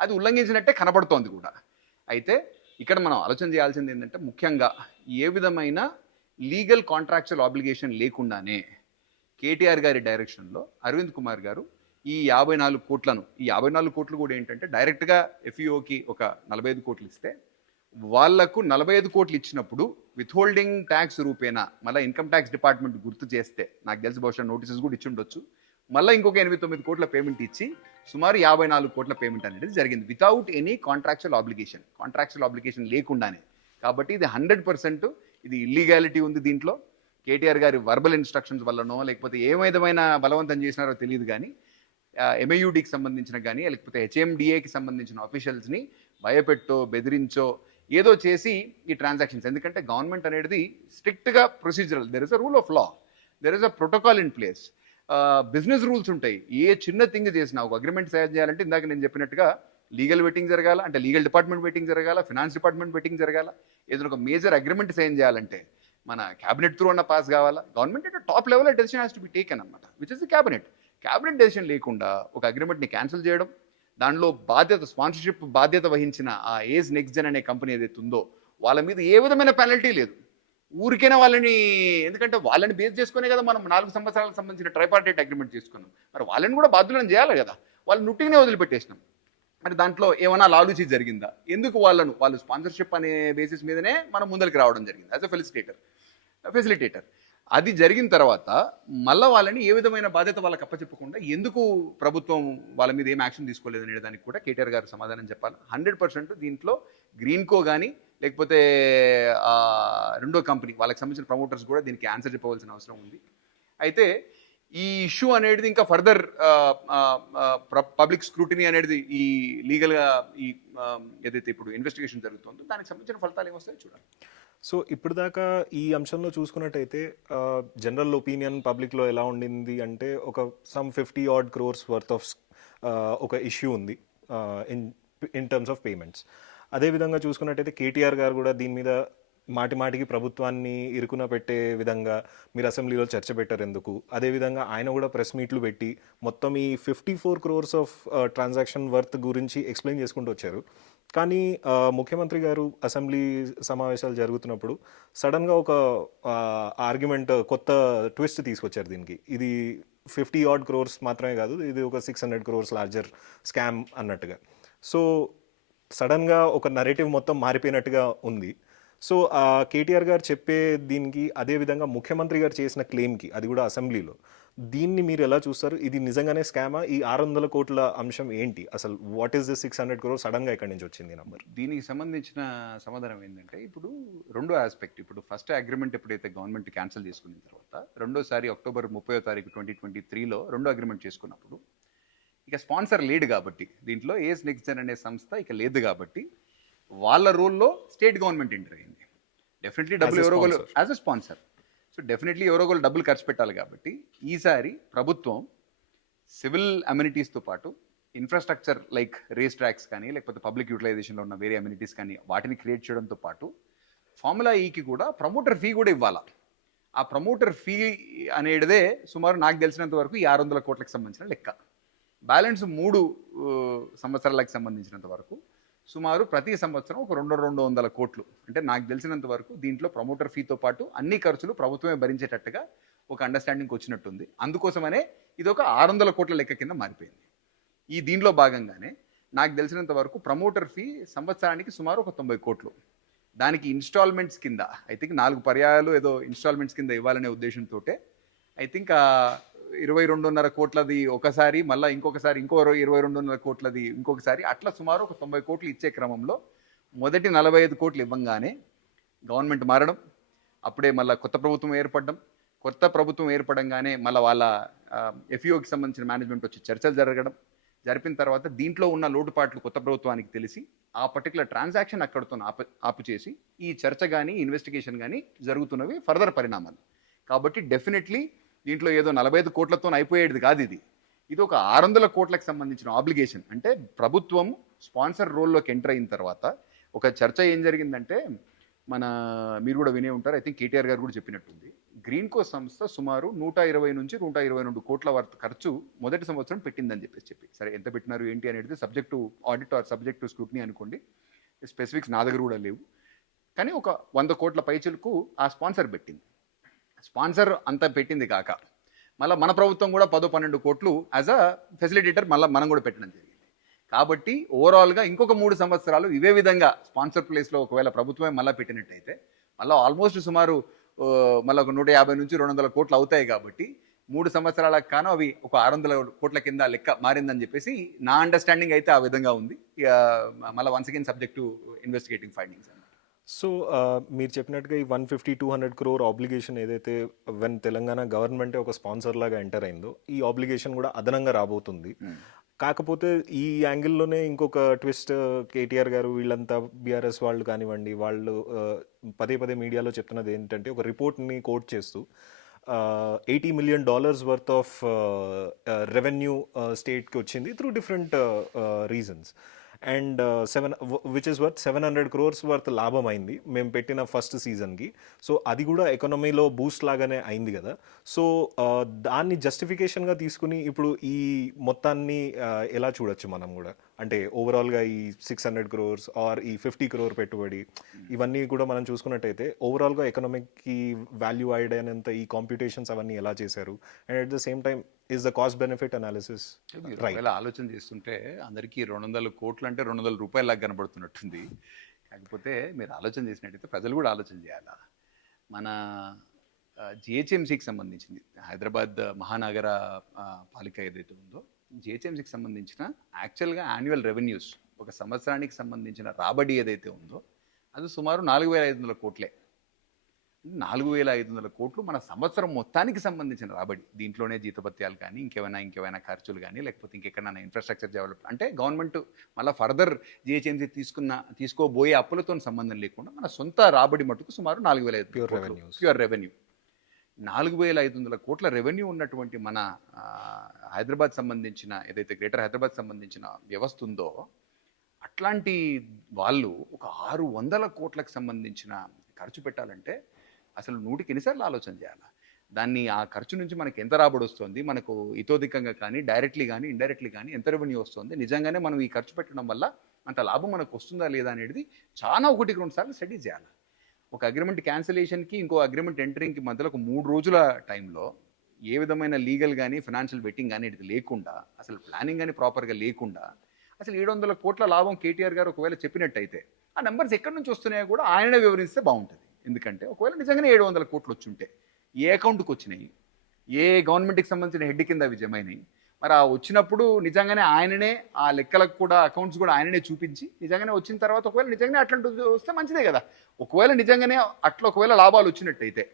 అది ఉల్లంఘించినట్టే కనబడుతోంది కూడా. అయితే ఇక్కడ మనం ఆలోచన చేయాల్సింది ఏంటంటే, ముఖ్యంగా ఏ విధమైన లీగల్ కాంట్రాక్చువల్ ఆబ్లిగేషన్ లేకుండానే కేటీఆర్ గారి డైరెక్షన్లో అరవింద్ కుమార్ గారు ఈ 54 కోట్లను, ఈ 54 కోట్లు కూడా ఏంటంటే డైరెక్ట్గా FEOకి ఒక 45 కోట్లు ఇస్తే, వాళ్లకు 45 కోట్లు ఇచ్చినప్పుడు విత్ హోల్డింగ్ ట్యాక్స్ రూపేనా మళ్ళీ ఇన్కమ్ ట్యాక్స్ డిపార్ట్మెంట్ గుర్తు చేస్తే, నాకు తెలిసి బహుశా నోటీసెస్ కూడా ఇచ్చి ఉండొచ్చు, మళ్ళీ ఇంకొక 89 కోట్ల పేమెంట్ ఇచ్చి సుమారు 54 కోట్ల పేమెంట్ అనేది జరిగింది వితౌట్ ఎనీ కాంట్రాక్చువల్ ఆబ్లిగేషన్ లేకుండానే. కాబట్టి ఇది 100% ఇది ఇల్లీగాలిటీ ఉంది దీంట్లో. కేటీఆర్ గారి వర్బల్ ఇన్స్ట్రక్షన్స్ వల్లనో లేకపోతే ఏ విధమైన బలవంతం చేసినారో తెలియదు, కానీ MAUDకి సంబంధించిన కానీ లేకపోతే HMDAకి సంబంధించిన ఆఫీషియల్స్ని భయపెట్టో బెదిరించో ఏదో చేసి ఈ ట్రాన్సాక్షన్స్, ఎందుకంటే గవర్నమెంట్ అనేది స్ట్రిక్ట్గా procedural, there is a rule of law, there is a protocol in place, business rules ఉంటాయి. ఏ చిన్న థింగ్ చేసినా ఒక అగ్రిమెంట్ తయారు చేయాలంటే ఇందాక నేను చెప్పినట్టుగా లీగల్ వెట్టింగ్ జరగాల, అంటే లీగల్ డిపార్ట్మెంట్ వెట్టింగ్ జరగాల, ఫినాన్స్ డిపార్ట్మెంట్ వెట్టింగ్ జరగాల. ఏదైనా ఒక మేజర్ అగ్రిమెంట్ సైన్ చేయాలంటే మన క్యాబినెట్ త్రూ అన్న పాస్ కావాలా. గవర్నమెంట్ అంటే top level decision has to be taken అనమాట, which is the cabinet decision లేకుండా ఒక అగ్రిమెంట్ని క్యాన్సిల్ చేయడం, దానిలో స్పాన్సర్షిప్ బాధ్యత వహించిన ఆ ఏజ్ నెక్స్ట్ జెన్ అనే కంపెనీ ఏదైతే ఉందో వాళ్ళ మీద ఏ విధమైన పెనల్టీ లేదు. ఊరికైనా వాళ్ళని, ఎందుకంటే వాళ్ళని బేస్ చేసుకునే కదా మనం 4 సంవత్సరాలకు సంబంధించిన ట్రైపార్టైట్ అగ్రిమెంట్ చేసుకున్నాం, మరి వాళ్ళని కూడా బాధ్యులను చేయాలి కదా, వాళ్ళు నుట్టిగానే వదిలిపెట్టేసినాం. మరి దాంట్లో ఏమైనా లాలూచి జరిగిందా, ఎందుకు వాళ్ళు స్పాన్సర్షిప్ అనే బేసిస్ మీదనే మనం ముందరికి రావడం జరిగింది యాజ్ అ ఫెసిలిటేటర్. అది జరిగిన తర్వాత మళ్ళీ వాళ్ళని ఏ విధమైన బాధ్యత వాళ్ళకి అప్పచెప్పకుండా ఎందుకు ప్రభుత్వం వాళ్ళ మీద ఏం యాక్షన్ తీసుకోలేదు అనే దానికి కూడా కేటీఆర్ గారు సమాధానం చెప్పాలి. 100% దీంట్లో గ్రీన్కో కానీ లేకపోతే రెండో కంపెనీ వాళ్ళకి సంబంధించిన ప్రమోటర్స్ కూడా దీనికి ఆన్సర్ చెప్పవలసిన అవసరం ఉంది. అయితే ఈ ఇష్యూ అనేది ఇంకా ఫర్దర్ పబ్లిక్ స్క్రూటినీ అనేది ఈ లీగల్గా ఈ ఏదైతే ఇప్పుడు ఇన్వెస్టిగేషన్ జరుగుతుందో దానికి సంబంధించిన ఫలితాలు ఏమొస్తాయో చూడాలి. సో ఇప్పుడు దాకా ఈ అంశంలో చూసుకున్నట్టయితే జనరల్ ఒపీనియన్ పబ్లిక్లో ఎలా ఉండింది అంటే ఒక సమ్ 50 crores వర్త్ ఆఫ్ ఒక ఇష్యూ ఉంది ఇన్ టర్మ్స్ ఆఫ్ పేమెంట్స్. అదేవిధంగా చూసుకున్నట్టయితే కేటీఆర్ గారు కూడా దీని మీద మాటికి ప్రభుత్వాన్ని ఇరుకున పెట్టే విధంగా మీరు అసెంబ్లీలో చర్చ పెట్టారు ఎందుకు, అదేవిధంగా ఆయన కూడా ప్రెస్ మీట్లు పెట్టి మొత్తం ఈ 54 crores ఆఫ్ ట్రాన్సాక్షన్ వర్త్ గురించి ఎక్స్ప్లెయిన్ చేసుకుంటూ వచ్చారు. కానీ ముఖ్యమంత్రి గారు అసెంబ్లీ సమావేశాలు జరుగుతున్నప్పుడు సడన్గా ఒక ఆర్గ్యుమెంట్, కొత్త ట్విస్ట్ తీసుకొచ్చారు దీనికి. ఇది 50 crores మాత్రమే కాదు, ఇది ఒక 600 crores లార్జర్ స్కామ్ అన్నట్టుగా. సో సడన్గా ఒక నరేటివ్ మొత్తం మారిపోయినట్టుగా ఉంది. సో కేటీఆర్ గారు చెప్పే దీనికి, అదేవిధంగా ముఖ్యమంత్రి గారు చేసిన క్లెయిమ్కి, అది కూడా అసెంబ్లీలో, దీన్ని మీరు ఎలా చూస్తారు? ఇది నిజంగానే స్కామా? ఈ 600 కోట్ల అంశం ఏంటి అసలు? వాట్ ఈస్ దిస్ 600 crores సడన్గా ఎక్కడి నుంచి వచ్చింది నంబర్? దీనికి సంబంధించిన సమాధానం ఏంటంటే, ఇప్పుడు రెండో ఆస్పెక్ట్, ఇప్పుడు ఫస్ట్ అగ్రిమెంట్ ఎప్పుడైతే గవర్నమెంట్ క్యాన్సిల్ చేసుకున్న తర్వాత రెండోసారి అక్టోబర్ 30 2023లో రెండో అగ్రిమెంట్ చేసుకున్నప్పుడు ఇక స్పాన్సర్ లేడు కాబట్టి, దీంట్లో ఏజ్ నెక్స్ట్ జెన్ అనే సంస్థ ఇక లేదు కాబట్టి వాళ్ళ రోల్లో స్టేట్ గవర్నమెంట్ ఎంటర్ అయింది. డెఫినెట్లీ డబ్బులు ఎవరో as a sponsor, so definitely ఎవరో ఒకరు డబ్బులు ఖర్చు పెట్టాలి కాబట్టి ఈసారి ప్రభుత్వం సివిల్ అమ్యూనిటీస్తో పాటు ఇన్ఫ్రాస్ట్రక్చర్ లైక్ రేస్ ట్రాక్స్ కానీ లేకపోతే పబ్లిక్ యూటిలైజేషన్లో ఉన్న వేరే అమ్యూనిటీస్ కానీ వాటిని క్రియేట్ చేయడంతో పాటు ఫార్ములా ఈకి కూడా ప్రమోటర్ ఫీ కూడా ఇవ్వాలి. ఆ ప్రమోటర్ ఫీ అనేదే సుమారు నాకు తెలిసినంత వరకు 600 కోట్లకు సంబంధించిన లెక్క. బ్యాలెన్స్ 3 సంవత్సరాలకు సంబంధించినంత వరకు సుమారు ప్రతి సంవత్సరం ఒక 200 కోట్లు, అంటే నాకు తెలిసినంత వరకు దీంట్లో ప్రమోటర్ ఫీతో పాటు అన్ని ఖర్చులు ప్రభుత్వమే భరించేటట్టుగా ఒక అండర్స్టాండింగ్కి వచ్చినట్టుంది. అందుకోసమనే ఇది ఒక 600 కోట్ల లెక్క కింద మారిపోయింది. ఈ దీనిలో భాగంగానే నాకు తెలిసినంత వరకు ప్రమోటర్ ఫీ సంవత్సరానికి సుమారు ఒక 90 కోట్లు, దానికి ఇన్స్టాల్మెంట్స్ కింద ఐ థింక్ 4 పర్యాయాలు ఏదో ఇన్స్టాల్మెంట్స్ కింద ఇవ్వాలనే ఉద్దేశంతో ఐ థింక్ 22.5 కోట్లది ఒకసారి, మళ్ళీ ఇంకొకసారి ఇంకో 22.5 కోట్లది ఇంకొకసారి, అట్లా సుమారు ఒక 90 కోట్లు ఇచ్చే క్రమంలో మొదటి 45 కోట్లు ఇవ్వంగానే గవర్నమెంట్ మారడం, అప్పుడే మళ్ళీ కొత్త ప్రభుత్వం ఏర్పడడం, కొత్త ప్రభుత్వం ఏర్పడంగానే మళ్ళీ వాళ్ళ ఎఫ్ఈఓకి సంబంధించిన మేనేజ్మెంట్ వచ్చి చర్చలు జరగడం, జరిపిన తర్వాత దీంట్లో ఉన్న లోటుపాట్లు కొత్త ప్రభుత్వానికి తెలిసి ఆ పర్టికులర్ ట్రాన్సాక్షన్ అక్కడితో ఆపు చేసి ఈ చర్చ కానీ ఇన్వెస్టిగేషన్ కానీ జరుగుతున్నవి ఫర్దర్ పరిణామాలు. కాబట్టి డెఫినెట్లీ దీంట్లో ఏదో 45 కోట్లతో అయిపోయేది కాదు ఇది. ఇది ఒక 600 కోట్లకు సంబంధించిన ఆబ్లిగేషన్. అంటే ప్రభుత్వం స్పాన్సర్ రోల్లోకి ఎంటర్ అయిన తర్వాత ఒక చర్చ ఏం జరిగిందంటే, మీరు కూడా వినే ఉంటారు, ఐ థింక్ కేటీఆర్ గారు కూడా చెప్పినట్టుంది, గ్రీన్కో సంస్థ సుమారు 120 నుంచి 122 కోట్ల వరకు ఖర్చు మొదటి సంవత్సరం పెట్టిందని చెప్పి సరే ఎంత పెట్టినారు ఏంటి అనేది subject audit or subject scrutiny అనుకోండి, స్పెసిఫిక్స్ నా దగ్గర కూడా లేవు. కానీ ఒక 100 కోట్ల పైచలకు ఆ స్పాన్సర్ పెట్టింది. స్పాన్సర్ అంతా పెట్టింది కాక మళ్ళీ మన ప్రభుత్వం కూడా 10-12 కోట్లు యాజ్ అ ఫెసిలిటేటర్ మనం కూడా పెట్టడం జరిగింది. కాబట్టి ఓవరాల్గా ఇంకొక 3 సంవత్సరాలు ఇవే విధంగా స్పాన్సర్ ప్లేస్లో ఒకవేళ ప్రభుత్వమే మళ్ళీ పెట్టినట్టయితే మళ్ళీ ఆల్మోస్ట్ సుమారు మళ్ళీ ఒక 150 నుంచి 200 కోట్లు అవుతాయి. కాబట్టి 3 సంవత్సరాలకు కాను అవి ఒక 600 కోట్ల కింద లెక్క మారిందని చెప్పేసి నా అండర్స్టాండింగ్ అయితే ఆ విధంగా ఉంది. మళ్ళీ once again subject to investigating findings. So మీరు చెప్పినట్టుగా ఈ 150-200 క్రోర్ ఆబ్లిగేషన్ ఏదైతే వెన్ తెలంగాణ గవర్నమెంటే ఒక స్పాన్సర్ లాగా ఎంటర్ అయిందో, ఈ ఆబ్లిగేషన్ కూడా అదనంగా రాబోతుంది. కాకపోతే ఈ యాంగిల్లోనే ఇంకొక ట్విస్ట్, కేటీఆర్ గారు వీళ్ళంతా బీఆర్ఎస్ వాళ్ళు కానివ్వండి, వాళ్ళు పదే పదే మీడియాలో చెప్తున్నది ఏంటంటే, ఒక రిపోర్ట్ని కోట్ చేస్తూ $80 million వర్త్ ఆఫ్ రెవెన్యూ స్టేట్కి వచ్చింది through different reasons, and which is worth 700 crores worth లాభం అయింది మేము పెట్టిన ఫస్ట్ సీజన్కి. సో అది కూడా ఎకానమీలో బూస్ట్ లాగానే అయింది కదా. సో దాన్ని జస్టిఫికేషన్గా తీసుకుని ఇప్పుడు ఈ మొత్తాన్ని ఎలా చూడొచ్చు మనం కూడా, అంటే ఓవరాల్గా ఈ 600 crores ఆర్ ఈ 50 crore పెట్టుబడి ఇవన్నీ కూడా మనం చూసుకున్నట్టయితే ఓవరాల్గా ఎకనామిక్కి వాల్యూ యాడ్ అయినంత ఈ కాంప్యూటేషన్స్ అవన్నీ ఎలా చేశారు, and at the same time is the cost benefit analysis right? ఆలోచన చేస్తుంటే అందరికీ 200 కోట్లు అంటే 200 రూపాయలకు కనబడుతున్నట్టుంది. కాకపోతే మీరు ఆలోచన చేసినట్టయితే ప్రజలు కూడా ఆలోచన చేయాలా. మన జిహెచ్ఎంసీకి సంబంధించింది, హైదరాబాద్ మహానగర పాలిక ఏదైతే ఉందో, జిహెచ్ఎంసీకి సంబంధించిన యాక్చువల్గా యాన్యువల్ రెవెన్యూస్, ఒక సంవత్సరానికి సంబంధించిన రాబడి ఏదైతే ఉందో అది సుమారు 4,500 కోట్లే. 4,500 కోట్లు మన సంవత్సరం మొత్తానికి సంబంధించిన రాబడి. దీంట్లోనే జీతభత్యాలు కానీ ఇంకేమైనా ఖర్చులు కానీ లేకపోతే ఇంకెక్కడైనా ఇన్ఫ్రాస్ట్రక్చర్ డెవలప్, అంటే గవర్నమెంట్ మళ్ళీ ఫర్దర్ జిహెచ్ఎంసీ తీసుకోబోయే అప్పులతో సంబంధం లేకుండా మన సొంత రాబడి మటుకు సుమారు 4,500 ప్యూర్ రెవెన్యూ. 4,500 కోట్ల రెవెన్యూ ఉన్నటువంటి మన హైదరాబాద్ సంబంధించిన ఏదైతే గ్రేటర్ హైదరాబాద్ సంబంధించిన వ్యవస్థ ఉందో, అట్లాంటి వాళ్ళు ఒక 600 కోట్లకు సంబంధించిన ఖర్చు పెట్టాలంటే అసలు 100కి ఎన్నిసార్లు ఆలోచన చేయాలి. దాన్ని ఆ ఖర్చు నుంచి మనకి ఎంత రాబడి వస్తుంది, మనకు ఇతోధికంగా కానీ డైరెక్ట్లీ కానీ ఇండైరెక్ట్లీ కానీ ఎంత రెవెన్యూ వస్తుంది, నిజంగానే మనం ఈ ఖర్చు పెట్టడం వల్ల అంత లాభం మనకు వస్తుందా లేదా అనేది చాలా 1-2 సార్లు స్టడీ చేయాలి. ఒక అగ్రిమెంట్ క్యాన్సిలేషన్కి ఇంకో అగ్రిమెంట్ ఎంటరింగ్కి మధ్యలో ఒక 3 రోజుల టైంలో ఏ విధమైన లీగల్ కానీ ఫైనాన్షియల్ బెట్టింగ్ కానీ ఇది లేకుండా, అసలు ప్లానింగ్ కానీ ప్రాపర్గా లేకుండా, అసలు 700 కోట్ల లాభం కేటీఆర్ గారు ఒకవేళ చెప్పినట్టయితే ఆ నెంబర్స్ ఎక్కడి నుంచి వస్తున్నాయో కూడా ఆయనే వివరిస్తే బాగుంటుంది. ఎందుకంటే ఒకవేళ నిజంగానే 700 కోట్లు వచ్చి ఉంటే ఏ అకౌంట్కి వచ్చినాయి, ఏ గవర్నమెంట్కి సంబంధించిన హెడ్ కింద అవి జమ అయినాయి, మరి ఆ వచ్చినప్పుడు నిజంగానే ఆయననే ఆ లెక్కలకు కూడా అకౌంట్స్ కూడా ఆయననే చూపించి నిజంగానే వచ్చిన తర్వాత ఒకవేళ నిజంగానే అట్లాంటి వస్తే మంచిదే కదా. ఒకవేళ నిజంగానే ఒకవేళ లాభాలు వచ్చినట్టయితే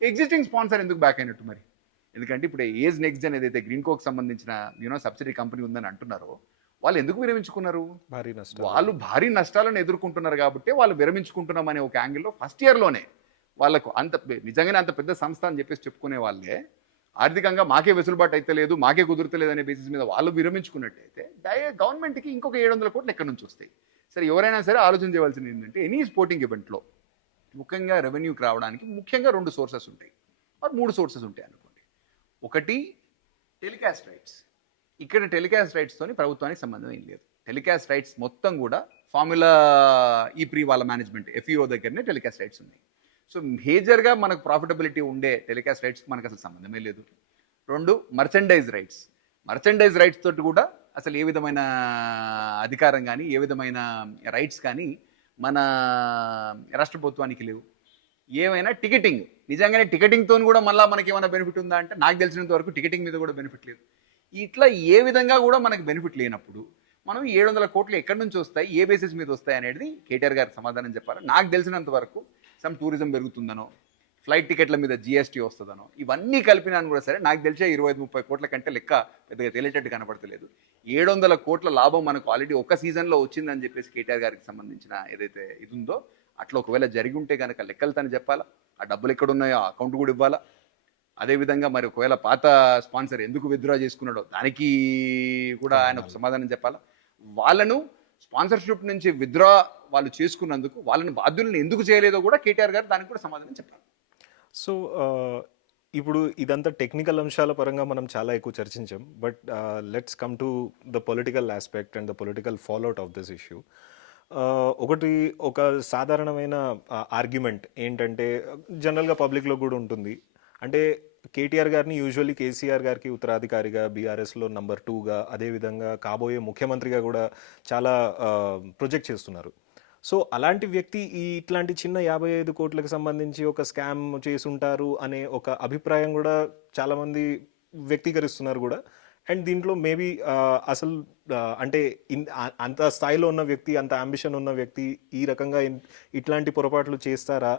ఎగ్జిస్టింగ్ స్పాన్సర్ ఎందుకు బ్యాక్ అయినట్టు మరి? ఎందుకంటే ఇప్పుడు ఏజ్ నెక్స్ట్ జన్ ఏదైతే గ్రీన్కోకి సంబంధించిన సబ్సిడీ కంపెనీ ఉందని అంటున్నారో, వాళ్ళు ఎందుకు విరమించుకున్నారు? వాళ్ళు భారీ నష్టాలను ఎదుర్కొంటున్నారు కాబట్టి వాళ్ళు విరమించుకుంటున్నాం అనే ఒక యాంగిల్లో ఫస్ట్ ఇయర్లోనే వాళ్ళకు నిజంగానే అంత పెద్ద సంస్థ అని చెప్పేసి చెప్పుకునే వాళ్ళే ఆర్థికంగా మాకే వెసులుబాటు అయితే లేదు, మాకే కుదురుతలేదు అనే బేసిస్ మీద వాళ్ళు విరమించుకున్నట్టయితే గవర్నమెంట్కి ఇంకొక 700 కోట్లు ఎక్కడి నుంచి వస్తాయి? సరే, ఎవరైనా సరే ఆలోచన చేయవలసింది ఏంటంటే, ఎనీ స్పోర్టింగ్ ఈవెంట్లో ముఖ్యంగా రెవెన్యూకి రావడానికి ముఖ్యంగా 2 సోర్సెస్ ఉంటాయి, 3 సోర్సెస్ ఉంటాయి అనుకోండి. ఒకటి టెలికాస్ట్ రైట్స్. ఇక్కడ టెలికాస్ట్ రైట్స్తోని ప్రభుత్వానికి సంబంధం ఏం లేదు. టెలికాస్ట్ రైట్స్ మొత్తం కూడా ఫార్ములా ఈప్రీ వాళ్ళ మేనేజ్మెంట్ ఎఫ్ఈఓ దగ్గరనే టెలికాస్ట్ రైట్స్ ఉన్నాయి. సో మేజర్గా మనకు ప్రాఫిటబిలిటీ ఉండే టెలికాస్ట్ రైట్స్కి మనకు అసలు సంబంధమే లేదు. 2 మర్చెండైజ్ రైట్స్. మర్చెండైజ్ రైట్స్ తోటి కూడా అసలు ఏ విధమైన అధికారం కానీ ఏ విధమైన రైట్స్ కానీ మన రాష్ట్ర ప్రభుత్వానికి లేవు. ఏమైనా టికెటింగ్ నిజంగానే టికెటింగ్తో కూడా మళ్ళీ మనకి ఏమైనా బెనిఫిట్ ఉందా అంటే నాకు తెలిసినంత వరకు టికెటింగ్ మీద కూడా బెనిఫిట్ లేదు. ఇట్లా ఏ విధంగా కూడా మనకి బెనిఫిట్ లేనప్పుడు మనం 700 కోట్లు ఎక్కడి నుంచి వస్తాయి, ఏ బేసిస్ మీద వస్తాయి అనేది కేటీఆర్ గారికి సమాధానం చెప్పాలి. నాకు తెలిసినంత వరకు సమ్ టూరిజం పెరుగుతుందనో, ఫ్లైట్ టికెట్ల మీద జిఎస్టీ వస్తుందనో, ఇవన్నీ కలిపినాను కూడా సరే నాకు తెలిసే 25-30 కోట్ల కంటే లెక్క పెద్దగా తేలేటట్టు కనపడతలేదు. 700 కోట్ల లాభం మనకు ఆల్రెడీ ఒక సీజన్లో వచ్చిందని చెప్పేసి కేటీఆర్ గారికి సంబంధించిన ఏదైతే ఇది ఉందో అట్లా ఒకవేళ జరిగి ఉంటే కనుక లెక్కలు తను చెప్పాలా, ఆ డబ్బులు ఎక్కడున్నాయో ఆ అకౌంట్ కూడా ఇవ్వాలా. అదేవిధంగా మరి ఒకవేళ పాత స్పాన్సర్ ఎందుకు విత్డ్రా చేసుకున్నాడో దానికి కూడా ఆయన ఒక సమాధానం చెప్పాలా. వాళ్ళను స్పాన్సర్షిప్ నుంచి విత్డ్రా వాళ్ళు చేసుకున్నందుకు వాళ్ళని బాధ్యులను ఎందుకు చేయలేదో కూడా కేటీఆర్ గారు దానికి కూడా సమాధానం చెప్పాలి. సో ఇప్పుడు ఇదంతా టెక్నికల్ అంశాల పరంగా మనం చాలా ఎక్కువ చర్చించాం. But let's come to the political aspect and the political fallout of this issue. ఒక సాధారణమైన ఆర్గ్యుమెంట్ ఏంటంటే జనరల్గా పబ్లిక్లో కూడా ఉంటుంది. అంటే కేటీఆర్ గారిని యూజువల్లీ కేసీఆర్ గారికి ఉత్తరాధికారిగా, బీఆర్ఎస్లో నంబర్ 2గా, అదేవిధంగా కాబోయే ముఖ్యమంత్రిగా కూడా చాలా ప్రొజెక్ట్ చేస్తున్నారు. సో అలాంటి వ్యక్తి ఇట్లాంటి చిన్న 55 కోట్లకు సంబంధించి ఒక స్కామ్ చేసుంటారు అనే ఒక అభిప్రాయం కూడా చాలామంది వ్యక్తీకరిస్తున్నారు కూడా. అండ్ దీంట్లో మేబీ అసలు అంటే అంత స్థాయిలో ఉన్న వ్యక్తి, అంత అంబిషన్ ఉన్న వ్యక్తి ఈ రకంగా ఇట్లాంటి పొరపాట్లు చేస్తారా,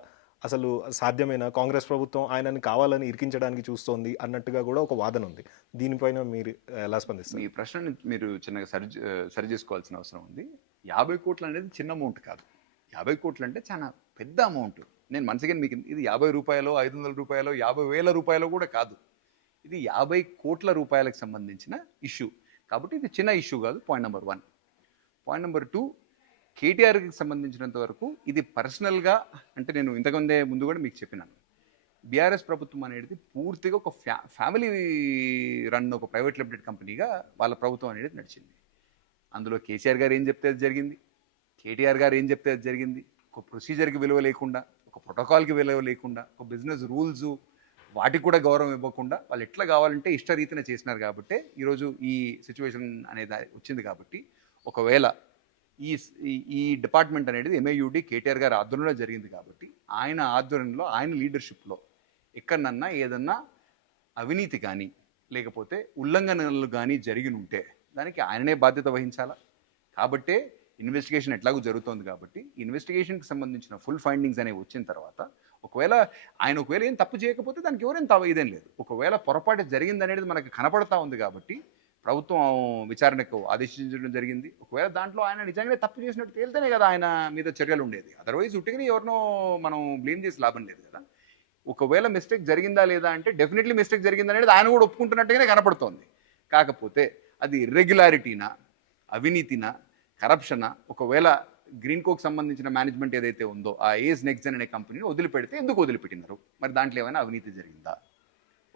అసలు సాధ్యమేనా, కాంగ్రెస్ ప్రభుత్వం ఆయనని కావాలని ఇరికించడానికి చూస్తోంది అన్నట్టుగా కూడా ఒక వాదన ఉంది. దీనిపైన మీరు ఎలా స్పందిస్తారు? ఈ ప్రశ్నని మీరు చిన్నగా సరి చేసుకోవాల్సిన అవసరం ఉంది. 50 కోట్లు అనేది చిన్న అమౌంట్ కాదు. 50 కోట్లు అంటే చాలా పెద్ద అమౌంట్. నేను మనసుగా మీకు ఇది 50 రూపాయలు, 500 రూపాయలు, 50,000 రూపాయలు కూడా కాదు. ఇది 50 కోట్ల రూపాయలకు సంబంధించిన ఇష్యూ కాబట్టి ఇది చిన్న ఇష్యూ కాదు. Point number 1. పాయింట్ నెంబర్ 2, కేటీఆర్కి సంబంధించినంత వరకు ఇది పర్సనల్గా, అంటే నేను ముందు కూడా మీకు చెప్పినాను, బీఆర్ఎస్ ప్రభుత్వం అనేది పూర్తిగా ఒక ఫ్యామిలీ రన్ ఒక ప్రైవేట్ లిమిటెడ్ కంపెనీగా వాళ్ళ ప్రభుత్వం అనేది నడిచింది. అందులో కేసీఆర్ గారు ఏం చెప్తే అది జరిగింది, కేటీఆర్ గారు ఏం చెప్తే అది జరిగింది. ఒక ప్రొసీజర్కి విలువ లేకుండా, ఒక ప్రోటోకాల్కి విలువ లేకుండా, ఒక బిజినెస్ రూల్స్ వాటికి కూడా గౌరవం ఇవ్వకుండా వాళ్ళు ఎట్లా కావాలంటే ఇష్టరీతిన చేసినారు. కాబట్టి ఈరోజు ఈ సిచ్యువేషన్ అనేది వచ్చింది. కాబట్టి ఒకవేళ ఈ డిపార్ట్మెంట్ అనేది MAUD కేటీఆర్ గారి ఆధ్వర్యంలో జరిగింది. కాబట్టి ఆయన ఆధ్వర్యంలో, ఆయన లీడర్షిప్లో ఎక్కడన్నా ఏదన్నా అవినీతి కానీ లేకపోతే ఉల్లంఘనలు కానీ జరిగి ఉంటే దానికి ఆయననే బాధ్యత వహించాలా. కాబట్టే ఇన్వెస్టిగేషన్ ఎట్లాగూ జరుగుతోంది. కాబట్టి ఇన్వెస్టిగేషన్కి సంబంధించిన ఫుల్ ఫైండింగ్స్ అనేవి వచ్చిన తర్వాత ఒకవేళ ఏం తప్పు చేయకపోతే దానికి ఎవరేం ఇదేం లేదు. ఒకవేళ పొరపాటు జరిగిందనేది మనకు కనపడతా ఉంది. కాబట్టి ప్రభుత్వం విచారణకు ఆదేశించడం జరిగింది. ఒకవేళ దాంట్లో ఆయన నిజంగానే తప్పు చేసినట్టు తేలితేనే కదా ఆయన మీద చర్యలు ఉండేది. అదర్వైజ్ ఉట్టిగా ఎవరినో మనం బ్లేమ్ చేసి లాభం లేదు కదా. ఒకవేళ మిస్టేక్ జరిగిందా లేదా అంటే డెఫినెట్లీ మిస్టేక్ జరిగిందనేది ఆయన కూడా ఒప్పుకుంటున్నట్టుగానే కనపడుతోంది. కాకపోతే అది ఇర్రెగ్యులారిటీనా, అవినీతినా, కరప్షనా, ఒకవేళ గ్రీన్ కోక్ సంబంధించిన మేనేజ్మెంట్ ఏదైతే ఉందో ఆ ఏజ్ నెక్సన్ అనే కంపెనీని వదిలిపెడితే ఎందుకు వదిలిపెట్టినారు, మరి దాంట్లో ఏమైనా అవినీతి జరిగిందా?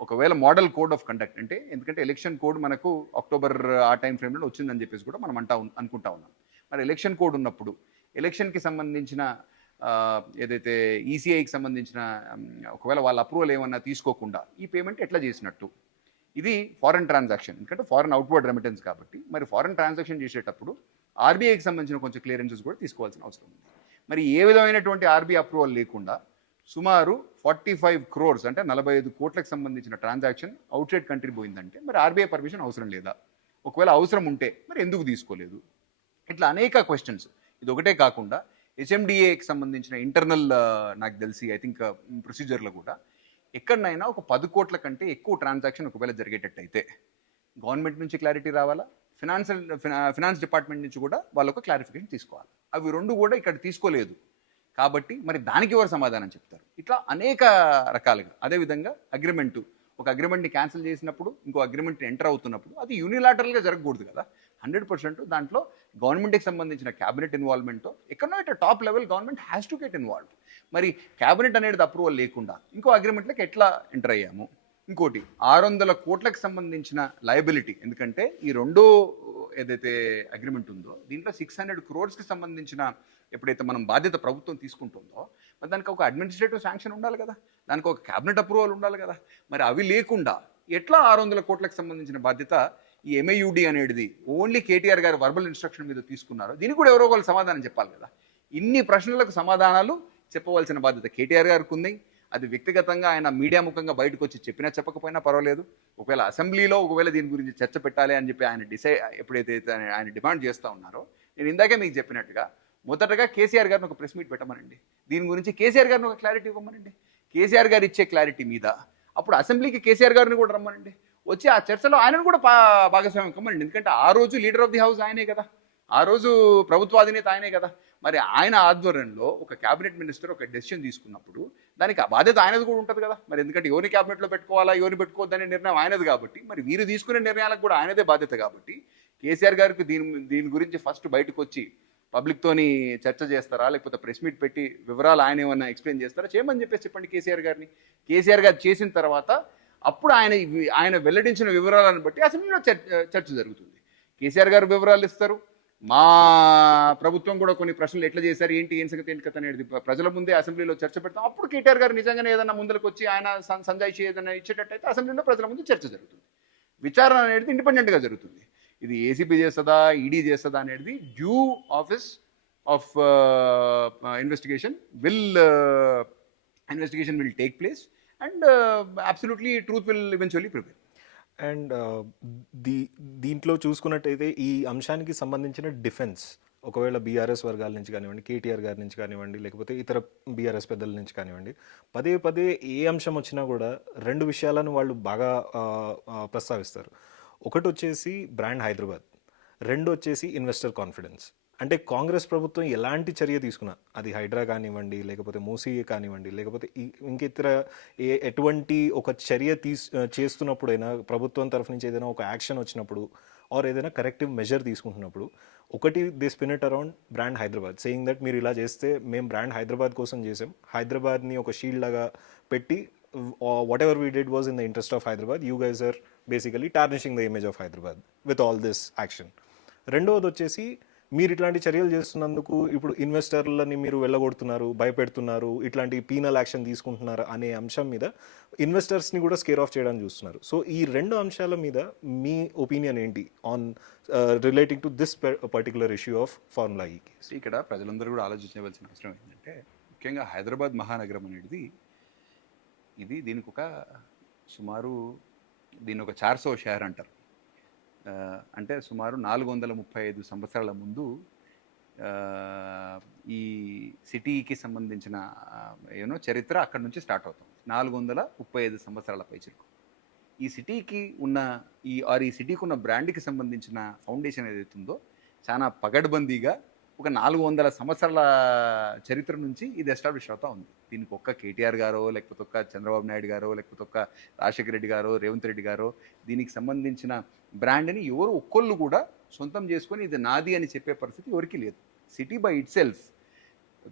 ఒకవేళ మోడల్ కోడ్ ఆఫ్ కండక్ట్ అంటే, ఎందుకంటే ఎలక్షన్ కోడ్ మనకు అక్టోబర్ ఆ టైం ఫ్రేమ్లో వచ్చిందని చెప్పేసి కూడా మనం అనుకుంటా ఉన్నాం. మరి ఎలక్షన్ కోడ్ ఉన్నప్పుడు ఎలక్షన్కి సంబంధించిన ఏదైతే ఈసీఐకి సంబంధించిన ఒకవేళ వాళ్ళ అప్రూవల్ ఏమన్నా తీసుకోకుండా ఈ పేమెంట్ ఎట్లా చేసినట్టు? ఇది ఫారెన్ ట్రాన్సాక్షన్, ఎందుకంటే ఫారెన్ అవుట్వర్డ్ రెమిటెన్స్ కాబట్టి మరి ఫారెన్ ట్రాన్సాక్షన్ చేసేటప్పుడు ఆర్బీఐకి సంబంధించిన కొంచెం క్లియరెన్సెస్ కూడా తీసుకోవాల్సిన అవసరం ఉంది. మరి ఏ విధమైనటువంటి ఆర్బీఐ అప్రూవల్ లేకుండా సుమారు 45 crores అంటే 45 కోట్లకు సంబంధించిన ట్రాన్సాక్షన్ అవుట్ సైడ్ కంట్రీ పోయిందంటే మరి ఆర్బీఐ పర్మిషన్ అవసరం లేదా? ఒకవేళ అవసరం ఉంటే మరి ఎందుకు తీసుకోలేదు? ఇట్లా అనేక క్వశ్చన్స్. ఇది ఒకటే కాకుండా హెచ్ఎండిఏకి సంబంధించిన ఇంటర్నల్ నాకు తెలిసి ఐ థింక్ ప్రొసీజర్లో కూడా ఎక్కడనైనా ఒక 10 కోట్ల కంటే ఎక్కువ ట్రాన్సాక్షన్ ఒకవేళ జరిగేటట్టయితే గవర్నమెంట్ నుంచి క్లారిటీ రావాలా, ఫినాన్స్ డిపార్ట్మెంట్ నుంచి కూడా వాళ్ళొక క్లారిఫికేషన్ తీసుకోవాలి. అవి రెండు కూడా ఇక్కడ తీసుకోలేదు. కాబట్టి మరి దానికి ఎవరు సమాధానం చెప్తారు? ఇట్లా అనేక రకాలుగా. అదేవిధంగా ఒక అగ్రిమెంట్ని క్యాన్సిల్ చేసినప్పుడు ఇంకో అగ్రిమెంట్ని ఎంటర్ అవుతున్నప్పుడు అది యూనిలాటరల్గా జరగకూడదు కదా. 100% దాంట్లో గవర్నమెంట్కి సంబంధించిన క్యాబినెట్ ఇన్వాల్వ్మెంట్తో ఎక్కడో ఇట్లా top level government has to get involved. మరి క్యాబినెట్ అనేది అప్రూవల్ లేకుండా ఇంకో అగ్రిమెంట్లకు ఎట్లా ఎంటర్ అయ్యాము? ఇంకోటి 600 కోట్లకు సంబంధించిన లయబిలిటీ, ఎందుకంటే ఈ రెండో ఏదైతే అగ్రిమెంట్ ఉందో దీంట్లో 600 crores సంబంధించిన ఎప్పుడైతే మనం బాధ్యత ప్రభుత్వం తీసుకుంటుందో మరి దానికి ఒక అడ్మినిస్ట్రేటివ్ శాంక్షన్ ఉండాలి కదా, దానికి ఒక క్యాబినెట్ అప్రూవల్ ఉండాలి కదా. మరి అవి లేకుండా ఎట్లా 600 కోట్లకు సంబంధించిన బాధ్యత ఈ MAUD అనేది ఓన్లీ కేటీఆర్ గారు వర్బల్ ఇన్స్ట్రక్షన్ మీద తీసుకున్నారో దీనికి కూడా ఎవరో ఒకళ్ళు సమాధానం చెప్పాలి కదా. ఇన్ని ప్రశ్నలకు సమాధానాలు చెప్పవలసిన బాధ్యత కేటీఆర్ గారికి ఉంది. అది వ్యక్తిగతంగా ఆయన మీడియా ముఖంగా బయటకు వచ్చి చెప్పినా చెప్పకపోయినా పర్వాలేదు. ఒకవేళ అసెంబ్లీలో ఒకవేళ దీని గురించి చర్చ పెట్టాలి అని చెప్పి ఆయన ఎప్పుడైతే ఆయన డిమాండ్ చేస్తూ ఉన్నారో, నేను ఇందాకే మీకు చెప్పినట్టుగా మొదటగా కేసీఆర్ గారిని ఒక ప్రెస్ మీట్ పెట్టమనండి. దీని గురించి కేసీఆర్ గారిని ఒక క్లారిటీ ఇవ్వమనండి. కేసీఆర్ గారు ఇచ్చే క్లారిటీ మీద అప్పుడు అసెంబ్లీకి కేసీఆర్ గారిని కూడా రమ్మనండి. వచ్చి ఆ చర్చలో ఆయనను కూడా భాగస్వామ్యం కమ్మనండి. ఎందుకంటే ఆ రోజు లీడర్ ఆఫ్ ది హౌస్ ఆయనే కదా, ఆ రోజు ప్రభుత్వాధినేత ఆయనే కదా. మరి ఆయన ఆధ్వర్యంలో ఒక క్యాబినెట్ మినిస్టర్ ఒక డెసిషన్ తీసుకున్నప్పుడు దానికి ఆ బాధ్యత ఆయనది కూడా ఉంటుంది కదా. మరి ఎందుకంటే ఎవరిని క్యాబినెట్లో పెట్టుకోవాలా ఎవరిని పెట్టుకోవద్దనే నిర్ణయం ఆయనది కాబట్టి, మరి వీరు తీసుకునే నిర్ణయాలకు కూడా ఆయనదే బాధ్యత కాబట్టి కేసీఆర్ గారికి దీని గురించి ఫస్ట్ బయటకు వచ్చి పబ్లిక్తోని చర్చ చేస్తారా, లేకపోతే ప్రెస్ మీట్ పెట్టి వివరాలు ఆయన ఏమన్నా ఎక్స్ప్లెయిన్ చేస్తారా, చేయమని చెప్పండి కేసీఆర్ గారిని. కేసీఆర్ గారు చేసిన తర్వాత అప్పుడు ఆయన వెల్లడించిన వివరాలను బట్టి అసెంబ్లీలో చర్చ జరుగుతుంది. కేసీఆర్ గారు వివరాలు ఇస్తారు, మా ప్రభుత్వం కూడా కొన్ని ప్రశ్నలు ఎట్లా చేశారు, ఏం సంగతి ఏంటి కథ అనేది ప్రజల ముందే అసెంబ్లీలో చర్చ పెడతాం. అప్పుడు కేటీఆర్ గారు నిజంగానే ఏదైనా ముందుకు వచ్చి ఆయన సంజాయిషి ఏదైనా ఇచ్చేటట్టయితే అసెంబ్లీలో ప్రజల ముందు చర్చ జరుగుతుంది. విచారణ అనేది ఇండిపెండెంట్గా జరుగుతుంది. ఇది ఏసీబీ చేస్తుందా, ఈడీ చేస్తుందా అనేది due office of investigation will take place and absolutely truth will eventually prevail. And దీంట్లో చూసుకున్నట్టయితే ఈ అంశానికి సంబంధించిన డిఫెన్స్ ఒకవేళ బీఆర్ఎస్ వర్గాల నుంచి కానివ్వండి, కేటీఆర్ గారి నుంచి కానివ్వండి, లేకపోతే ఇతర బీఆర్ఎస్ పెద్దల నుంచి కానివ్వండి, పదే పదే ఏ అంశం వచ్చినా కూడా రెండు విషయాలను వాళ్ళు బాగా ప్రస్తావిస్తారు. ఒకటి వచ్చేసి బ్రాండ్ హైదరాబాద్, రెండు వచ్చేసి ఇన్వెస్టర్ కాన్ఫిడెన్స్. అంటే కాంగ్రెస్ ప్రభుత్వం ఎలాంటి చర్య తీసుకున్నా, అది హైడ్రా కానివ్వండి, లేకపోతే మూసీ కానివ్వండి, లేకపోతే ఇంకితర ఎటువంటి ఒక చర్య చేస్తున్నప్పుడైనా ప్రభుత్వం తరఫు నుంచి ఏదైనా ఒక యాక్షన్ వచ్చినప్పుడు ఆర్ ఏదైనా కరెక్టివ్ మెజర్ తీసుకుంటున్నప్పుడు ఒకటి they spin it around brand Hyderabad, saying that మీరు ఇలా చేస్తే మేము బ్రాండ్ హైదరాబాద్ కోసం చేసాం, హైదరాబాద్ని ఒక షీల్డ్ లాగా పెట్టి whatever we did was in the interest of Hyderabad, you guys are basically tarnishing the image of Hyderabad with all this action. రెండవది వచ్చేసి మీరు ఇట్లాంటి చర్యలు చేస్తున్నందుకు ఇప్పుడు ఇన్వెస్టర్లని మీరు వెళ్ళగొడుతున్నారు, భయపెడుతున్నారు, ఇట్లాంటి పీనల్ యాక్షన్ తీసుకుంటున్నారు అనే అంశం మీద ఇన్వెస్టర్స్ని కూడా స్కేర్ ఆఫ్ చేయడానికి చూస్తున్నారు. సో ఈ రెండు అంశాల మీద మీ ఒపీనియన్ ఏంటి on relating to this particular issue of formula ఈ కేసు? ఇక్కడ ప్రజలందరూ కూడా ఆలోచించవలసిన అవసరం ఏంటంటే, ముఖ్యంగా హైదరాబాద్ మహానగరం అనేది దీనికి ఒక సుమారు దీన్ని ఒక 400 షహర్ అంటారు. అంటే సుమారు 435 సంవత్సరాల ముందు ఈ సిటీకి సంబంధించిన చరిత్ర అక్కడి నుంచి స్టార్ట్ అవుతాం. 435 సంవత్సరాల పైచిలకు ఈ సిటీకి ఉన్న ఈ సిటీకి ఉన్న బ్రాండ్కి సంబంధించిన ఫౌండేషన్ ఏదైతే ఉందో చాలా పగడ్బందీగా ఒక 400 సంవత్సరాల చరిత్ర నుంచి ఇది ఎస్టాబ్లిష్ అవుతూ ఉంది. దీనికి ఒక్క కేటీఆర్ గారో, లేకపోతే ఒక్క చంద్రబాబు నాయుడు గారో, లేకపోతే ఒక్క రాజశేఖర రెడ్డి గారో, రేవంత్ రెడ్డి గారో దీనికి సంబంధించిన బ్రాండ్ని ఎవరు ఒక్కళ్ళు కూడా సొంతం చేసుకొని ఇది నాది అని చెప్పే పరిస్థితి ఎవరికి లేదు. సిటీ బై ఇట్ సెల్ఫ్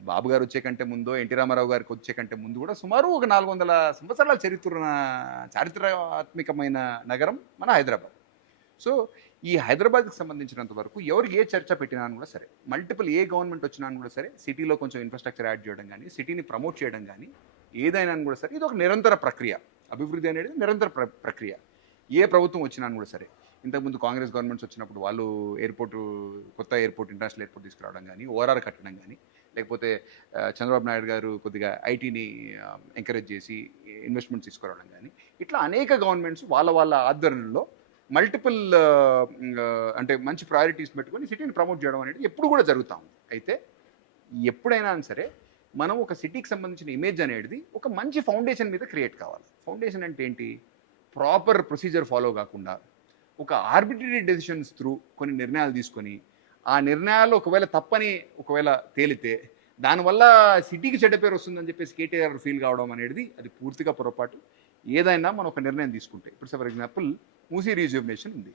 బాబు గారు వచ్చే కంటే ముందో, ఎన్టీ రామారావు గారికి వచ్చే కంటే ముందు కూడా సుమారు ఒక 400 సంవత్సరాల చారిత్రాత్మకమైన నగరం మన హైదరాబాద్. సో ఈ హైదరాబాద్కి సంబంధించినంత వరకు ఎవరికి ఏ చర్చ పెట్టినా కూడా సరే, మల్టిపుల్ ఏ గవర్నమెంట్ వచ్చినా కూడా సరే, సిటీలో కొంచెం ఇన్ఫ్రాస్ట్రక్చర్ యాడ్ చేయడం కానీ, సిటీని ప్రమోట్ చేయడం కానీ, ఏదైనా కూడా సరే, ఇది ఒక నిరంతర ప్రక్రియ. అభివృద్ధి అనేది నిరంతర ప్రక్రియ. ఏ ప్రభుత్వం వచ్చినా కూడా సరే, ఇంతకుముందు కాంగ్రెస్ గవర్నమెంట్స్ వచ్చినప్పుడు వాళ్ళు కొత్త ఎయిర్పోర్ట్, ఇంటర్నేషనల్ ఎయిర్పోర్ట్ తీసుకురావడం కానీ, ఓఆర్ఆర్ కట్టడం కానీ, లేకపోతే చంద్రబాబు నాయుడు గారు కొద్దిగా ఐటీని ఎంకరేజ్ చేసి ఇన్వెస్ట్మెంట్స్ తీసుకురావడం కానీ, ఇట్లా అనేక గవర్నమెంట్స్ వాళ్ళ ఆధ్వర్యంలో మల్టిపుల్ అంటే మంచి ప్రయారిటీస్ పెట్టుకొని సిటీని ప్రమోట్ చేయడం అనేది ఎప్పుడు కూడా జరుగుతూ ఉంది. అయితే ఎప్పుడైనా సరే మనం ఒక సిటీకి సంబంధించిన ఇమేజ్ అనేది ఒక మంచి ఫౌండేషన్ మీద క్రియేట్ కావాలి. ఫౌండేషన్ అంటే ఏంటి? ప్రాపర్ ప్రొసీజర్ ఫాలో కాకుండా ఒక ఆర్బిటరీ డెసిషన్స్ త్రూ కొన్ని నిర్ణయాలు తీసుకొని ఆ నిర్ణయాలు ఒకవేళ తేలితే దానివల్ల సిటీకి చెడ్డ పేరు వస్తుందని చెప్పేసి కేటీఆర్ ఫీల్ కావడం అనేది అది పూర్తిగా పొరపాటు. ఏదైనా మనం ఒక నిర్ణయం తీసుకుంటే, ఇప్పుడు ఫర్ ఎగ్జాంపుల్ మూసీ రీజ్యూమినేషన్ ఉంది.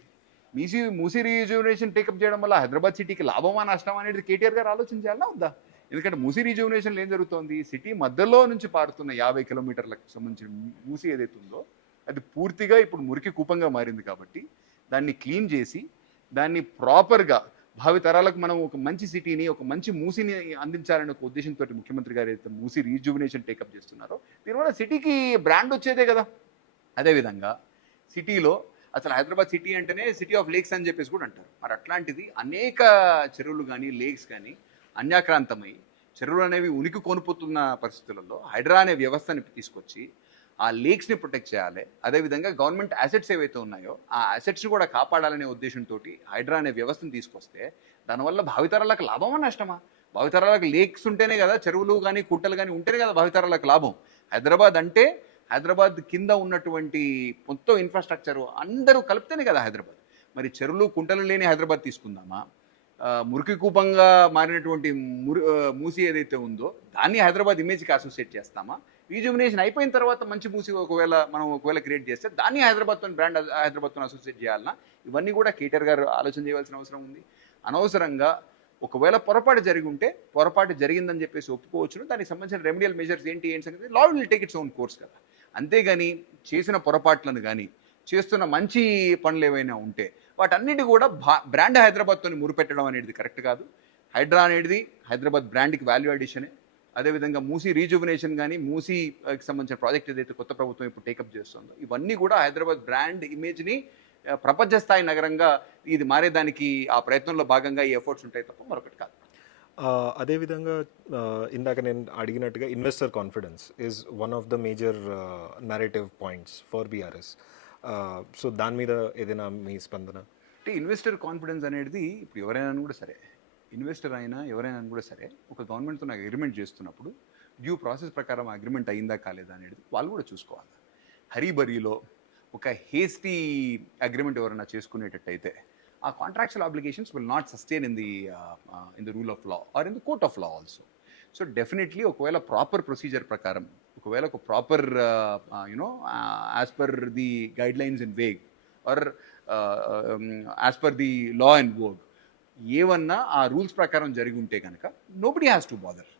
మూసీ రీజ్యూమినేషన్ టేకప్ చేయడం వల్ల హైదరాబాద్ సిటీకి లాభమా నష్టం అనేది కేటీఆర్ గారు ఆలోచించాలా వద్దా? ఎందుకంటే మూసీ రీజ్యూమినేషన్లో ఏం జరుగుతోంది? సిటీ మధ్యలో నుంచి పారుతున్న 50 కిలోమీటర్లకు సంబంధించిన మూసీ ఏదైతే ఉందో అది పూర్తిగా ఇప్పుడు మురికి కూపంగా మారింది. కాబట్టి దాన్ని క్లీన్ చేసి దాన్ని ప్రాపర్గా భావితరాలకు మనం ఒక మంచి సిటీని, ఒక మంచి మూసీని అందించాలనే ఒక ఉద్దేశంతో ముఖ్యమంత్రి గారు అయితే మూసీ రీజ్యూమినేషన్ టేకప్ చేస్తున్నారో దీనివల్ల సిటీకి బ్రాండ్ వచ్చేదే కదా. అదేవిధంగా సిటీలో అసలు హైదరాబాద్ సిటీ అంటేనే సిటీ ఆఫ్ లేక్స్ అని చెప్పేసి కూడా అంటారు. మరి అట్లాంటిది అనేక చెరువులు కానీ, లేక్స్ కానీ అన్యాక్రాంతమై చెరువులు అనేవి ఉనికి కోల్పోతున్న పరిస్థితులలో హైడ్రా అనే వ్యవస్థని తీసుకొచ్చి ఆ లేక్స్ని ప్రొటెక్ట్ చేయాలి. అదేవిధంగా గవర్నమెంట్ అసెట్స్ ఏవైతే ఉన్నాయో ఆ అసెట్స్ని కూడా కాపాడాలనే ఉద్దేశంతో హైడ్రా అనే వ్యవస్థను తీసుకొస్తే దానివల్ల భావితరాలకు లాభమా నష్టమా? భావితరాలకు లేక్స్ ఉంటేనే కదా, చెరువులు కానీ కుంటలు కానీ ఉంటేనే కదా భావితరాలకు లాభం. హైదరాబాద్ అంటే హైదరాబాద్ కింద ఉన్నటువంటి మొత్తం ఇన్ఫ్రాస్ట్రక్చర్ అందరూ కలిపితేనే కదా హైదరాబాద్. మరి చెరువులు కుంటలు లేని హైదరాబాద్ తీసుకుందామా? మురికి కూపంగా మారినటువంటి మూసి ఏదైతే ఉందో దాన్ని హైదరాబాద్ ఇమేజ్కి అసోసియేట్ చేస్తామా? రీజుమినేషన్ అయిపోయిన తర్వాత మంచి మూసి ఒకవేళ క్రియేట్ చేస్తే దాన్ని హైదరాబాద్తో బ్రాండ్ హైదరాబాద్తో అసోసియేట్ చేయాలన్నా? ఇవన్నీ కూడా కేటీఆర్ గారు ఆలోచన చేయవలసిన అవసరం ఉంది. అనవసరంగా ఒకవేళ పొరపాటు జరిగి ఉంటే పొరపాటు జరిగిందని చెప్పేసి ఒప్పుకోవచ్చును. దానికి సంబంధించిన రెమెడియల్ మెజర్స్ ఏంటి సంగతి లా will take its own course కదా. అంతేగాని చేసిన పొరపాట్లను కానీ చేస్తున్న మంచి పనులు ఏవైనా ఉంటే వాటన్నిటి కూడా బ్రాండ్ హైదరాబాద్తో మురిపెట్టడం అనేది కరెక్ట్ కాదు. హైడ్రా అనేది హైదరాబాద్ బ్రాండ్కి వాల్యూ అడిషనే. అదేవిధంగా మూసీ రీజువినేషన్ కానీ మూసీకి సంబంధించిన ప్రాజెక్ట్ ఏదైతే కొత్త ప్రభుత్వం ఇప్పుడు టేకప్ చేస్తుందో ఇవన్నీ కూడా హైదరాబాద్ బ్రాండ్ ఇమేజ్ని ప్రపంచ స్థాయి నగరంగా ఇది మారేదానికి ఆ ప్రయత్నంలో భాగంగా ఈ ఎఫర్ట్స్ ఉంటాయి తప్ప మరొకటి కాదు. అదేవిధంగా ఇందాక నేను అడిగినట్టుగా investor confidence is one of the major narrative points for BRS. So దాని మీద ఏదైనా మీ స్పందన? అంటే ఇన్వెస్టర్ కాన్ఫిడెన్స్ అనేది ఇప్పుడు ఎవరైనా కూడా సరే, ఇన్వెస్టర్ అయినా ఎవరైనా కూడా సరే, ఒక గవర్నమెంట్తో నాకు అగ్రిమెంట్ చేస్తున్నప్పుడు డ్యూ ప్రాసెస్ ప్రకారం అగ్రిమెంట్ అయిందా కాలేదా అనేది వాళ్ళు కూడా చూసుకోవాలి. హరీబరీలో ఒక హేస్టీ అగ్రిమెంట్ ఎవరైనా చేసుకునేటట్టయితే ఆ contractual obligations will not sustain in the rule of law or in the court of law also. So definitely ఒకవేళ ప్రాపర్ ప్రొసీజర్ ప్రకారం, ఒకవేళ ఒక proper as per the guidelines in vogue or as per the law and work ఏమన్నా ఆ rules ప్రకారం జరిగి ఉంటే కనుక నోబడీ హ్యాస్ టు బాదర్.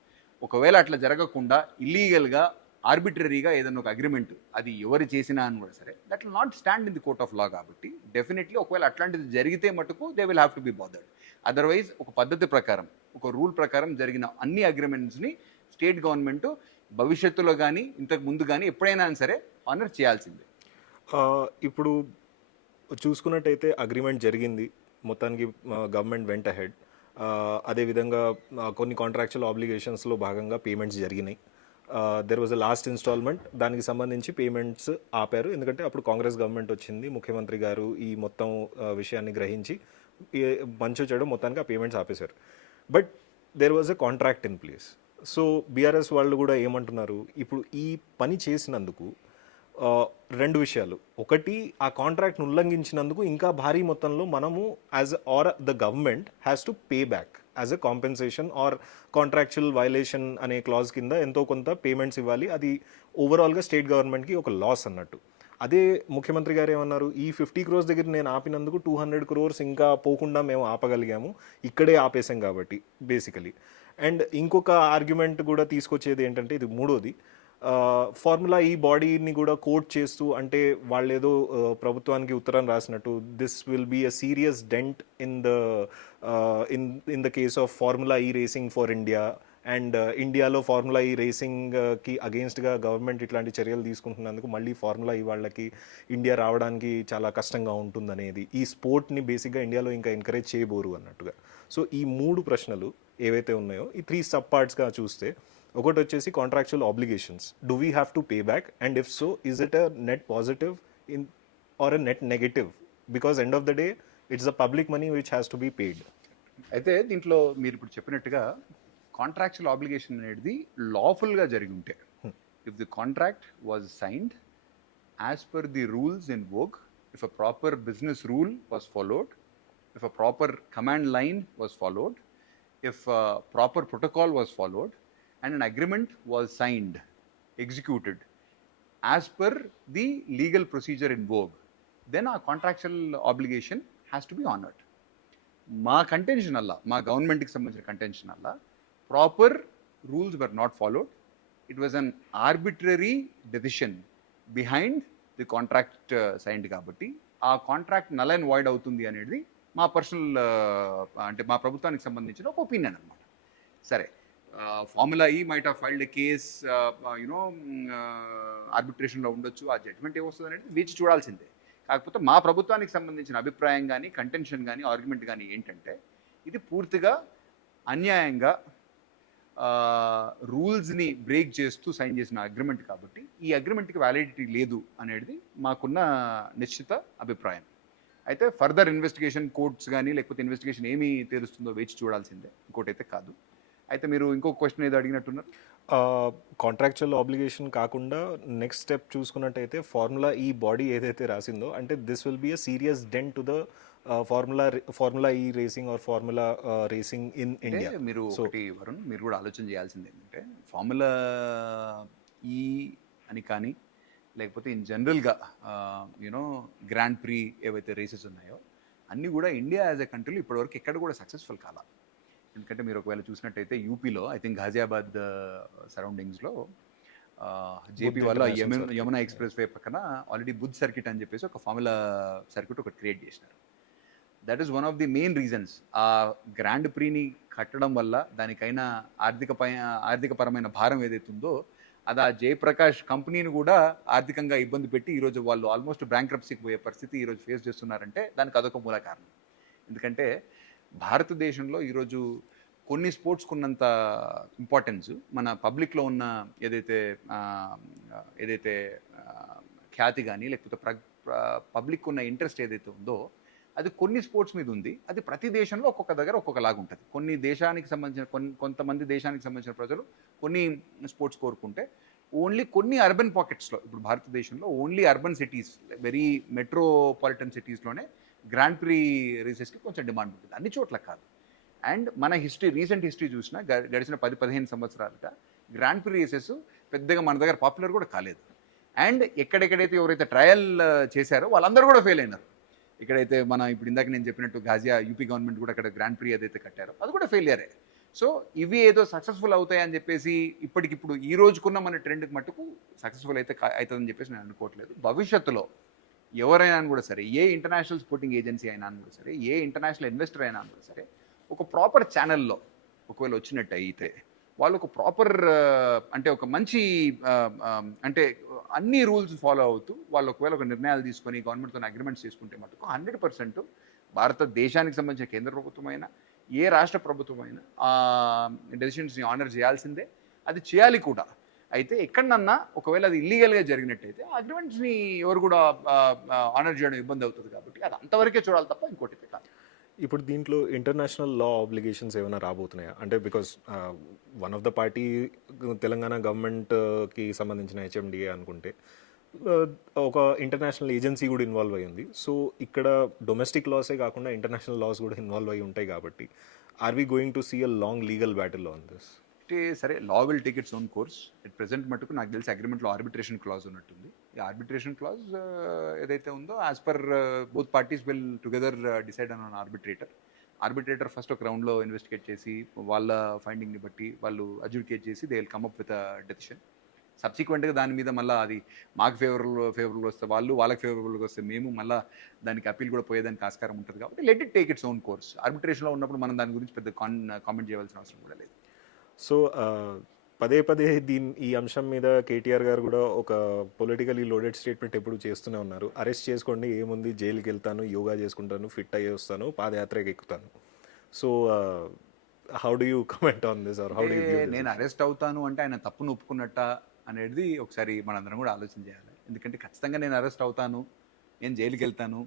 ఒకవేళ అట్లా జరగకుండా ఇల్లీగల్గా ఆర్బిటరీగా ఏదైనా ఒక అగ్రిమెంట్ అది ఎవరు చేసినా అని కూడా సరే that will not stand in the court of లా. కాబట్టి డెఫినెట్లీ ఒకవేళ అట్లాంటిది జరిగితే మటుకు they will have to be bothered. Otherwise ఒక పద్ధతి ప్రకారం, ఒక రూల్ ప్రకారం జరిగిన అన్ని అగ్రిమెంట్స్ని స్టేట్ గవర్నమెంట్ భవిష్యత్తులో కానీ ఇంతకు ముందు కానీ ఎప్పుడైనా సరే ఆనర్ చేయాల్సిందే. ఇప్పుడు చూసుకున్నట్టయితే అగ్రిమెంట్ జరిగింది, మొత్తానికి గవర్నమెంట్ వెంట అహెడ్. అదేవిధంగా కొన్ని కాంట్రాక్చువల్ ఆబ్లిగేషన్స్లో భాగంగా పేమెంట్స్ జరిగినాయి. There was a last instalment, దానికి సంబంధించి పేమెంట్స్ ఆపారు. ఎందుకంటే అప్పుడు కాంగ్రెస్ గవర్నమెంట్ వచ్చింది, ముఖ్యమంత్రి గారు ఈ మొత్తం విషయాన్ని గ్రహించి మంచు చెడు మొత్తానికి ఆ పేమెంట్స్ ఆపేశారు. But there was a contract in place. So BRS వాళ్ళు కూడా ఏమంటున్నారు, ఇప్పుడు ఈ పని చేసినందుకు రెండు విషయాలు. ఒకటి, ఆ కాంట్రాక్ట్ను ఉల్లంఘించినందుకు ఇంకా భారీ మొత్తంలో మనము as or the government has to pay back as a compensation or contractual violation అనే క్లాజ్ కింద ఎంతో కొంత పేమెంట్స్ ఇవ్వాలి. అది ఓవరాల్గా స్టేట్ గవర్నమెంట్కి ఒక లాస్ అన్నట్టు. అదే ముఖ్యమంత్రి గారు ఏమన్నారు, ఈ 50 crores దగ్గర నేను ఆపినందుకు 200 crores ఇంకా పోకుండా మేము ఆపగలిగాము, ఇక్కడే ఆపేసాం కాబట్టి బేసికలీ. అండ్ ఇంకొక ఆర్గ్యుమెంట్ కూడా తీసుకొచ్చేది ఏంటంటే, ఇది మూడోది, ఫార్ములా ఈ బాడీని కూడా కోట్ చేస్తూ, అంటే వాళ్ళు ఏదో ప్రభుత్వానికి ఉత్తరం రాసినట్టు, this will be a serious dent in the case of formula E racing for India. And ఇండియాలో ఫార్ములా ఈ రేసింగ్కి అగెన్స్ట్గా గవర్నమెంట్ ఇట్లాంటి చర్యలు తీసుకుంటున్నందుకు మళ్ళీ ఫార్ములా ఈ వాళ్ళకి ఇండియా రావడానికి చాలా కష్టంగా ఉంటుందనేది, ఈ స్పోర్ట్ని బేసిక్గా ఇండియాలో ఇంకా ఎంకరేజ్ చేయబోరు అన్నట్టుగా. సో ఈ మూడు ప్రశ్నలు ఏవైతే ఉన్నాయో ఈ 3 సబ్ పార్ట్స్గా చూస్తే, ఒకటి వచ్చేసి contractual obligations, do we have to pay back, and if so is it a net positive in or a net negative, because end of the day it's the public money which has to be paid. అయితే దీంట్లో మీరు ఇప్పుడు చెప్పినట్టుగా contractual obligation అనేది లాఫుల్గా జరిగి ఉంటే, if the contract was signed as per the rules in work, if a proper business rule was followed, if a proper command line was followed, if proper protocol was followed and an agreement was signed, executed as per the legal procedure in vogue, then our contractual obligation has to be honored. మా contention అలా, మా గవర్నమెంట్కి సంబంధించిన contention అలా, proper rules were not followed. It was an arbitrary decision behind the contract signed. కాబట్టి ఆ contract null and void అవుతుంది అనేది మా పర్సనల్, అంటే మా ప్రభుత్వానికి సంబంధించిన ఒక ఒపీనియన్ అనమాట. సరే, Formula E might of filed a case, ఆర్బిట్రేషన్లో ఉండొచ్చు. ఆ జడ్జ్మెంట్ ఏమొస్తుంది అనేది వేచి చూడాల్సిందే. కాకపోతే మా ప్రభుత్వానికి సంబంధించిన అభిప్రాయం కానీ, కంటెన్షన్ కానీ, ఆర్గ్యుమెంట్ కానీ ఏంటంటే, ఇది పూర్తిగా అన్యాయంగా రూల్స్ని బ్రేక్ చేస్తూ సైన్ చేసిన అగ్రిమెంట్ కాబట్టి ఈ అగ్రిమెంట్కి వ్యాలిడిటీ లేదు అనేది మాకున్న నిశ్చిత అభిప్రాయం. అయితే ఫర్దర్ ఇన్వెస్టిగేషన్ కోర్ట్స్ కానీ లేకపోతే ఇన్వెస్టిగేషన్ ఏమి తెలుస్తుందో వేచి చూడాల్సిందే, ఇంకోటైతే కాదు. అయితే మీరు ఇంకొక క్వశ్చన్ ఏదో అడిగినట్టున్నారు. కాంట్రాక్చువల్ ఆబ్లిగేషన్ కాకుండా నెక్స్ట్ స్టెప్ చూసుకున్నట్టయితే ఫార్ములా ఈ బాడీ ఏదైతే రాసిందో అంటే this will be a serious dent to the Formula E racing or Formula racing in India. మీరు ఒకటి వరుణ్, మీరు కూడా ఆలోచన చేయాల్సింది ఏంటంటే ఫార్ములా ఈ అని కానీ లేకపోతే ఇన్ జనరల్గా యూనో గ్రాండ్ ప్రీ ఏవైతే రేసెస్ ఉన్నాయో అన్నీ కూడా ఇండియా యాజ్ ఎ కంట్రీలో ఇప్పటివరకు ఎక్కడ కూడా సక్సెస్ఫుల్ కాల. ఎందుకంటే మీరు ఒకవేళ చూసినట్టయితే యూపీలో ఐ థింక్ ఘాజియాబాద్ సరౌండింగ్స్లో జేపీ వాళ్ళు యమునా ఎక్స్ప్రెస్ వే పక్కన ఆల్రెడీ బుద్ధ్ సర్క్యూట్ అని చెప్పేసి ఒక ఫార్ములా సర్క్యూట్ ఒకటి క్రియేట్ చేసినారు. That is one of the main reasons. ఆ గ్రాండ్ ప్రీని కట్టడం వల్ల దానికైనా ఆర్థికపరమైన భారం ఏదైతే ఉందో అది ఆ జయప్రకాష్ కంపెనీని కూడా ఆర్థికంగా ఇబ్బంది పెట్టి ఈరోజు వాళ్ళు ఆల్మోస్ట్ బ్యాంక్రప్సీకి పోయే పరిస్థితి ఈరోజు ఫేస్ చేస్తున్నారంటే దానికి అదొక మూల కారణం. ఎందుకంటే భారతదేశంలో ఈరోజు కొన్ని స్పోర్ట్స్కి ఉన్నంత ఇంపార్టెన్స్ మన పబ్లిక్లో ఉన్న ఏదైతే ఖ్యాతి కానీ లేకపోతే పబ్లిక్ ఉన్న ఇంట్రెస్ట్ ఏదైతే ఉందో అది కొన్ని స్పోర్ట్స్ మీద ఉంది. అది ప్రతి దేశంలో ఒక్కొక్క దగ్గర ఒక్కొక్కలాగా ఉంటుంది. కొన్ని దేశానికి సంబంధించిన కొంతమంది దేశానికి సంబంధించిన ప్రజలు కొన్ని స్పోర్ట్స్ కోరుకుంటే ఓన్లీ కొన్ని అర్బన్ పాకెట్స్లో, ఇప్పుడు భారతదేశంలో only urban cities, very metropolitan సిటీస్లోనే గ్రాండ్ ప్రీ రేసెస్కి కొంచెం డిమాండ్ ఉంటుంది, అన్ని చోట్ల కాదు. అండ్ మన రీసెంట్ హిస్టరీ చూసినా గడిచిన 10-15 సంవత్సరాలుగా గ్రాండ్ ప్రీ రేసెస్ పెద్దగా మన దగ్గర పాపులర్ కూడా కాలేదు. అండ్ ఎక్కడెక్కడైతే ఎవరైతే ట్రయల్ చేశారో వాళ్ళందరూ కూడా ఫెయిల్ అయినారు. ఇక్కడైతే ఇప్పుడు ఇందాక నేను చెప్పినట్టు యూపీ గవర్నమెంట్ కూడా అక్కడ గ్రాండ్ ప్రీ ఏదైతే కట్టారో అది కూడా ఫెయిలియరే. సో ఇవి ఏదో సక్సెస్ఫుల్ అవుతాయని చెప్పేసి ఇప్పటికిప్పుడు ఈ రోజుకున్న మన ట్రెండ్కి మట్టుకు సక్సెస్ఫుల్ అవుతుందని చెప్పేసి నేను అనుకోవట్లేదు. భవిష్యత్తులో ఎవరైనా కూడా సరే, ఏ ఇంటర్నేషనల్ స్పోర్టింగ్ ఏజెన్సీ అయినా కూడా సరే, ఏ ఇంటర్నేషనల్ ఇన్వెస్టర్ అయినా కూడా సరే, ఒక ప్రాపర్ ఛానల్లో ఒకవేళ వచ్చినట్టు అయితే వాళ్ళు ఒక ప్రాపర్ అంటే ఒక మంచి అంటే అన్ని రూల్స్ ఫాలో అవుతూ వాళ్ళు ఒకవేళ ఒక నిర్ణయాలు తీసుకొని గవర్నమెంట్తో అగ్రిమెంట్స్ చేసుకుంటే మటుకు 100% భారతదేశానికి సంబంధించిన కేంద్ర ప్రభుత్వం అయినా ఏ రాష్ట్ర ప్రభుత్వం అయినా ఆ డెసిషన్స్ని ఆనర్ చేయాల్సిందే, అది చేయాలి కూడా. అయితే ఎక్కడన్నా ఒకవేళ అది ఇల్లీగల్గా జరిగినట్టయితే ఆ అగ్రిమెంట్స్ని ఎవరు కూడా ఆనర్ చేయడం ఇబ్బంది అవుతుంది. కాబట్టి అది అంతవరకే చూడాలి తప్ప ఇంకోటి కాదు. ఇప్పుడు దీంట్లో ఇంటర్నేషనల్ లా ఆబ్లిగేషన్స్ ఏమైనా రాబోతున్నాయా? అంటే because one of the party Telangana గవర్నమెంట్కి సంబంధించిన హెచ్ఎండిఏ అనుకుంటే ఒక ఇంటర్నేషనల్ ఏజెన్సీ కూడా ఇన్వాల్వ్ అయ్యి ఉంది. సో ఇక్కడ డొమెస్టిక్ లాసే కాకుండా ఇంటర్నేషనల్ లాస్ కూడా ఇన్వాల్వ్ అయ్యి ఉంటాయి కాబట్టి are we going to see a long legal battle on this? అంటే సరే, law will take its own course. At present మటుకు నాకు తెలిసి అగ్రిమెంట్లో ఆర్బిట్రేషన్ క్లాజ్ ఉన్నట్టుంది. ఈ ఆర్బిట్రేషన్ క్లాజ్ ఏదైతే ఉందో as per both parties will together decide on arbitrator first ఒక రౌండ్లో ఇన్వెస్టిగేట్ చేసి వాళ్ళ ఫైండింగ్ని బట్టి వాళ్ళు అడ్జుడికేట్ చేసి they will come up with a decision. సబ్సిక్వెంట్గా దాని మీద మళ్ళీ అది మాకు ఫేవరబుల్గా వస్తే వాళ్ళకి ఫేవరబుల్గా వస్తే మేము మళ్ళీ దానికి అప్పీల్ కూడా పోయేదానికి ఆస్కారం ఉంటుంది. కాబట్టి let it take its own course. ఆర్బిట్రేషన్లో ఉన్నప్పుడు మనం దాని గురించి పెద్ద కామెంట్ చేయవలసిన అవసరం కూడా లేదు. సో పదే ఈ అంశం మీద కేటీఆర్ గారు కూడా ఒక పొలిటికలీ లోడెడ్ స్టేట్మెంట్ ఎప్పుడు చేస్తూనే ఉన్నారు. అరెస్ట్ చేసుకోండి, ఏముంది, జైలుకి వెళ్తాను, యోగా చేసుకుంటాను, ఫిట్ అయ్యి వస్తాను, పాదయాత్రకి ఎక్కుతాను. So how do you comment on this or how do you view this? నేను అరెస్ట్ అవుతాను అంటే ఆయన తప్పును ఒప్పుకున్నట్ట అనేది ఒకసారి మనందరం కూడా ఆలోచన చేయాలి. ఎందుకంటే ఖచ్చితంగా నేను అరెస్ట్ అవుతాను, నేను జైలుకి వెళ్తాను,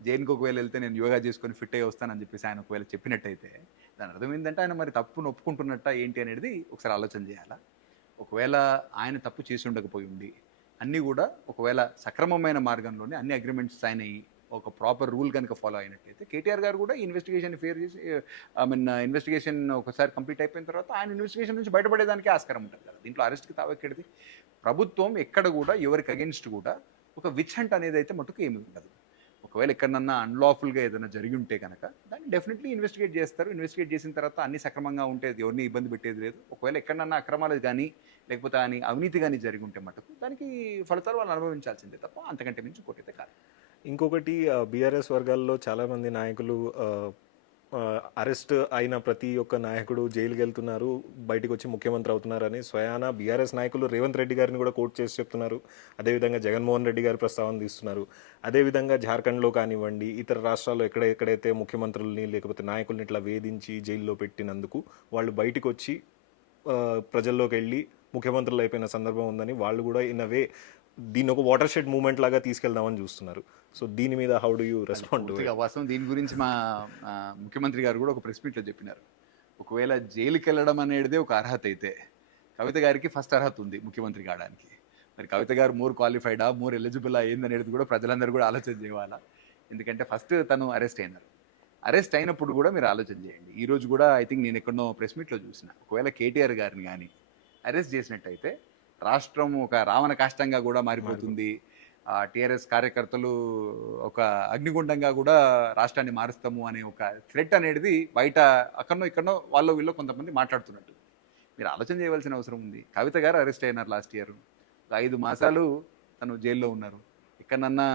జైలుకి ఒకవేళ వెళ్తే నేను యోగా చేసుకొని ఫిట్ అయ్యి వస్తానని చెప్పేసి ఆయన ఒకవేళ చెప్పినట్టయితే దాని అర్థం ఏంటంటే ఆయన మరి తప్పును ఒప్పుకుంటున్నట్ట ఏంటి అనేది ఒకసారి ఆలోచన చేయాలా. ఒకవేళ ఆయన తప్పు చేసి ఉండకపోయి ఉండి అన్నీ కూడా ఒకవేళ సక్రమమైన మార్గంలోనే అన్ని అగ్రిమెంట్స్ సైన్ అయ్యి ఒక ప్రాపర్ రూల్ కనుక ఫాలో అయినట్టయితే కేటీఆర్ గారు కూడా ఇన్వెస్టిగేషన్ ఫేర్ చేసి ఇన్వెస్టిగేషన్ ఒకసారి కంప్లీట్ అయిపోయిన తర్వాత ఆయన ఇన్వెస్టిగేషన్ నుంచి బయటపడేదానికి ఆస్కారం ఉంటుంది కదా. దీంట్లో అరెస్ట్కి తావెక్కడిది? ప్రభుత్వం ఎక్కడ కూడా ఎవరికి అగెన్స్ట్ కూడా ఒక విచ్ హంట్ అనేది అయితే మటుకు ఏమి ఉండదు. ఒకవేళ ఎక్కడన్నా అన్లాఫుల్గా ఏదైనా జరిగి ఉంటే కనుక దాన్ని డెఫినెట్లీ ఇన్వెస్టిగేట్ చేస్తారు. ఇన్వెస్టిగేట్ చేసిన తర్వాత అన్ని సక్రమంగా ఉంటే ఎవరిని ఇబ్బంది పెట్టేది లేదు. ఒకవేళ ఎక్కడన్నా అక్రమాలు కానీ లేకపోతే అని అవినీతి కానీ జరిగి ఉంటే మటుకు దానికి ఫలితాలు వాళ్ళు అనుభవించాల్సిందే తప్ప అంతకంటే మించి ఇంకోటి కాదు. ఇంకొకటి బీఆర్ఎస్ వర్గాల్లో చాలామంది నాయకులు అరెస్ట్ అయిన ప్రతి ఒక్క నాయకుడు జైలుకి వెళ్తున్నారు, బయటకు వచ్చి ముఖ్యమంత్రి అవుతున్నారని స్వయాన బీఆర్ఎస్ నాయకులు రేవంత్ రెడ్డి గారిని కూడా కోట్ చేసి చెప్తున్నారు. అదేవిధంగా జగన్మోహన్ రెడ్డి గారి ప్రస్తావన తీస్తున్నారు. అదేవిధంగా జార్ఖండ్లో కానివ్వండి, ఇతర రాష్ట్రాల్లో ఎక్కడైతే ముఖ్యమంత్రుల్ని లేకపోతే నాయకుల్ని ఇట్లా వేధించి జైల్లో పెట్టినందుకు వాళ్ళు బయటకు వచ్చి ప్రజల్లోకి వెళ్ళి ముఖ్యమంత్రులు అయిపోయిన సందర్భం ఉందని వాళ్ళు కూడా ఇన్ అవే దీన్ని ఒక వాటర్ షెడ్ మూమెంట్ లాగా తీసుకెళ్దామని చూస్తున్నారు. సో దీని మీద how do you respond to పూర్తిగా వాస్తవం. దీని గురించి మా ముఖ్యమంత్రి గారు కూడా ఒక ప్రెస్ మీట్లో చెప్పినారు. ఒకవేళ జైలుకి వెళ్ళడం అనేది ఒక అర్హత అయితే కవిత గారికి ఫస్ట్ అర్హత ఉంది ముఖ్యమంత్రి కావడానికి. మరి కవిత గారు మోర్ క్వాలిఫైడా, మోర్ ఎలిజిబుల్ ఏందనేది కూడా ప్రజలందరూ కూడా ఆలోచన చేయాలా. ఎందుకంటే ఫస్ట్ తను అరెస్ట్ అయినారు. అరెస్ట్ అయినప్పుడు కూడా మీరు ఆలోచన చేయండి. ఈ రోజు కూడా ఐ థింక్ నేను ఎక్కడో ప్రెస్ మీట్లో చూసిన, ఒకవేళ కేటీఆర్ గారిని కానీ అరెస్ట్ చేసినట్టయితే రాష్ట్రం ఒక రావణ కాష్టంగా కూడా మారిపోతుంది. టీఆర్ఎస్ కార్యకర్తలు ఒక అగ్నిగుండంగా కూడా రాష్ట్రాన్ని మారుస్తాము అనే ఒక థ్రెట్ అనేది బయట అక్కడనో ఇక్కడనో వాళ్ళు వీళ్ళు కొంతమంది మాట్లాడుతున్నట్టు మీరు ఆలోచన చేయవలసిన అవసరం ఉంది. కవిత గారు అరెస్ట్ అయినారు లాస్ట్ ఇయర్. 5 మాసాలు తను జైల్లో ఉన్నారు. ఎక్కడన్నా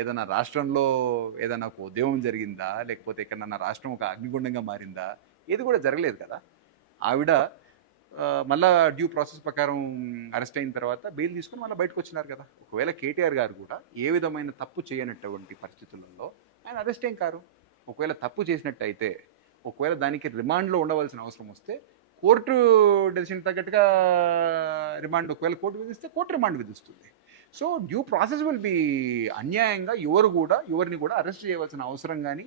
ఏదైనా రాష్ట్రంలో ఏదైనా ఒక ఉద్యమం జరిగిందా, లేకపోతే ఎక్కడన్నా రాష్ట్రం ఒక అగ్నిగుండంగా మారిందా? ఏది కూడా జరగలేదు కదా. ఆవిడ మళ్ళా డ్యూ ప్రాసెస్ ప్రకారం అరెస్ట్ అయిన తర్వాత బెయిల్ తీసుకుని మళ్ళీ బయటకు వచ్చినారు కదా. ఒకవేళ కేటీఆర్ గారు కూడా ఏ విధమైన తప్పు చేయనటువంటి పరిస్థితులలో ఆయన అరెస్ట్ ఏం కారు. ఒకవేళ తప్పు చేసినట్టయితే, ఒకవేళ దానికి రిమాండ్లో ఉండవలసిన అవసరం వస్తే కోర్టు డెసిషన్ తగ్గట్టుగా రిమాండ్, ఒకవేళ కోర్టు విధిస్తే కోర్టు రిమాండ్ విధిస్తుంది. So due process will be అన్యాయంగా ఎవరిని కూడా అరెస్ట్ చేయవలసిన అవసరం కానీ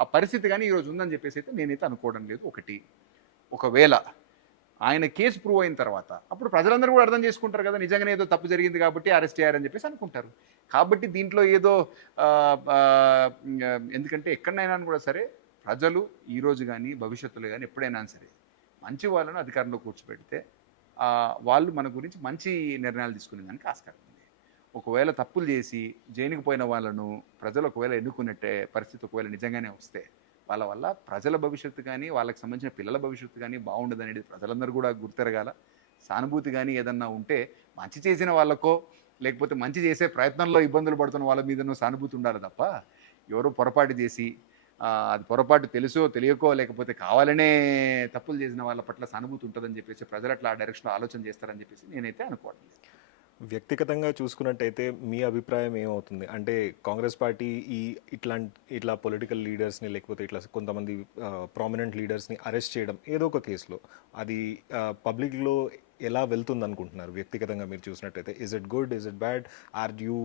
ఆ పరిస్థితి కానీ ఈరోజు ఉందని చెప్పేసి అయితే నేనైతే అనుకోవడం లేదు. ఒకవేళ ఆయన కేసు ప్రూవ్ అయిన తర్వాత అప్పుడు ప్రజలందరూ కూడా అర్థం చేసుకుంటారు కదా, నిజంగానే ఏదో తప్పు జరిగింది కాబట్టి అరెస్ట్ చేయారని చెప్పేసి అనుకుంటారు. కాబట్టి దీంట్లో ఏదో ఎందుకంటే ఎక్కడైనా కూడా సరే ప్రజలు ఈరోజు కానీ భవిష్యత్తులో కానీ ఎప్పుడైనా సరే మంచి వాళ్ళను అధికారంలో కూర్చోబెడితే వాళ్ళు మన గురించి మంచి నిర్ణయాలు తీసుకునే దానికి ఆస్కారం ఉంది. ఒకవేళ తప్పులు చేసి జైలుకి పోయిన వాళ్ళను ప్రజలు ఒకవేళ ఎన్నుకున్నట్టే పరిస్థితి ఒకవేళ నిజంగానే వస్తే వాళ్ళ వల్ల ప్రజల భవిష్యత్తు కానీ వాళ్ళకి సంబంధించిన పిల్లల భవిష్యత్తు కానీ బాగుండదు అనేది ప్రజలందరూ కూడా గుర్తెరగాల. సానుభూతి కానీ ఏదన్నా ఉంటే మంచి చేసిన వాళ్ళకో లేకపోతే మంచి చేసే ప్రయత్నంలో ఇబ్బందులు పడుతున్న వాళ్ళ మీదనో సానుభూతి ఉండాలి తప్ప ఎవరో పొరపాటు చేసి అది పొరపాటు తెలుసో తెలియకో లేకపోతే కావాలనే తప్పులు చేసిన వాళ్ళ పట్ల సానుభూతి ఉంటుందని చెప్పేసి ప్రజలు అట్లా ఆ డైరెక్షన్లో ఆలోచన చేస్తారని చెప్పేసి నేనైతే అనుకోవడం లేదు. వ్యక్తిగతంగా చూసుకున్నట్టయితే మీ అభిప్రాయం ఏమవుతుంది? అంటే కాంగ్రెస్ పార్టీ ఇట్లా పొలిటికల్ లీడర్స్ని లేకపోతే ఇట్లా కొంతమంది ప్రామినెంట్ లీడర్స్ని అరెస్ట్ చేయడం ఏదో ఒక కేసులో అది పబ్లిక్లో ఎలా వెళ్తుంది అనుకుంటున్నారు? వ్యక్తిగతంగా మీరు చూసినట్టయితే is it good, is it bad, are you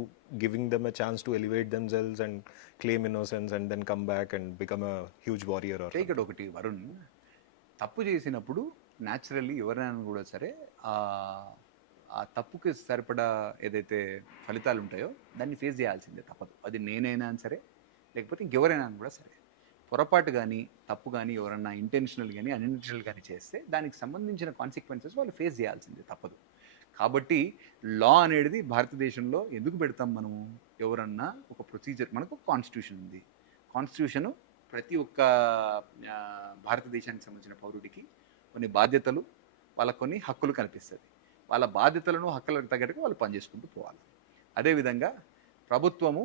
giving them a chance to elevate themselves and claim innocence and then come back and become a huge warrior? ఇక్కడ ఒకటి వరుణ్, తప్పు చేసినప్పుడు న్యాచురల్లీ ఎవరైనా కూడా సరే ఆ తప్పుకి సరిపడా ఏదైతే ఫలితాలు ఉంటాయో దాన్ని ఫేస్ చేయాల్సిందే, తప్పదు. అది నేనైనా సరే లేకపోతే ఇంకెవరైనా కూడా సరే. పొరపాటు కానీ తప్పు కానీ ఎవరన్నా ఇంటెన్షనల్ కానీ అన్ఇంటెన్షనల్ కానీ చేస్తే దానికి సంబంధించిన కాన్సిక్వెన్సెస్ వాళ్ళు ఫేస్ చేయాల్సిందే, తప్పదు. కాబట్టి లా అనేది భారతదేశంలో ఎందుకు పెడతాం మనము? ఎవరన్నా ఒక ప్రొసీజర్, మనకు కాన్స్టిట్యూషన్ ఉంది. కాన్స్టిట్యూషను ప్రతి ఒక్క భారతదేశానికి సంబంధించిన పౌరుడికి కొన్ని బాధ్యతలు, వాళ్ళకు కొన్ని హక్కులు కల్పిస్తుంది. వాళ్ళ బాధ్యతలను హక్కులకు తగ్గట్టుగా వాళ్ళు పనిచేసుకుంటూ పోవాలి. అదేవిధంగా ప్రభుత్వము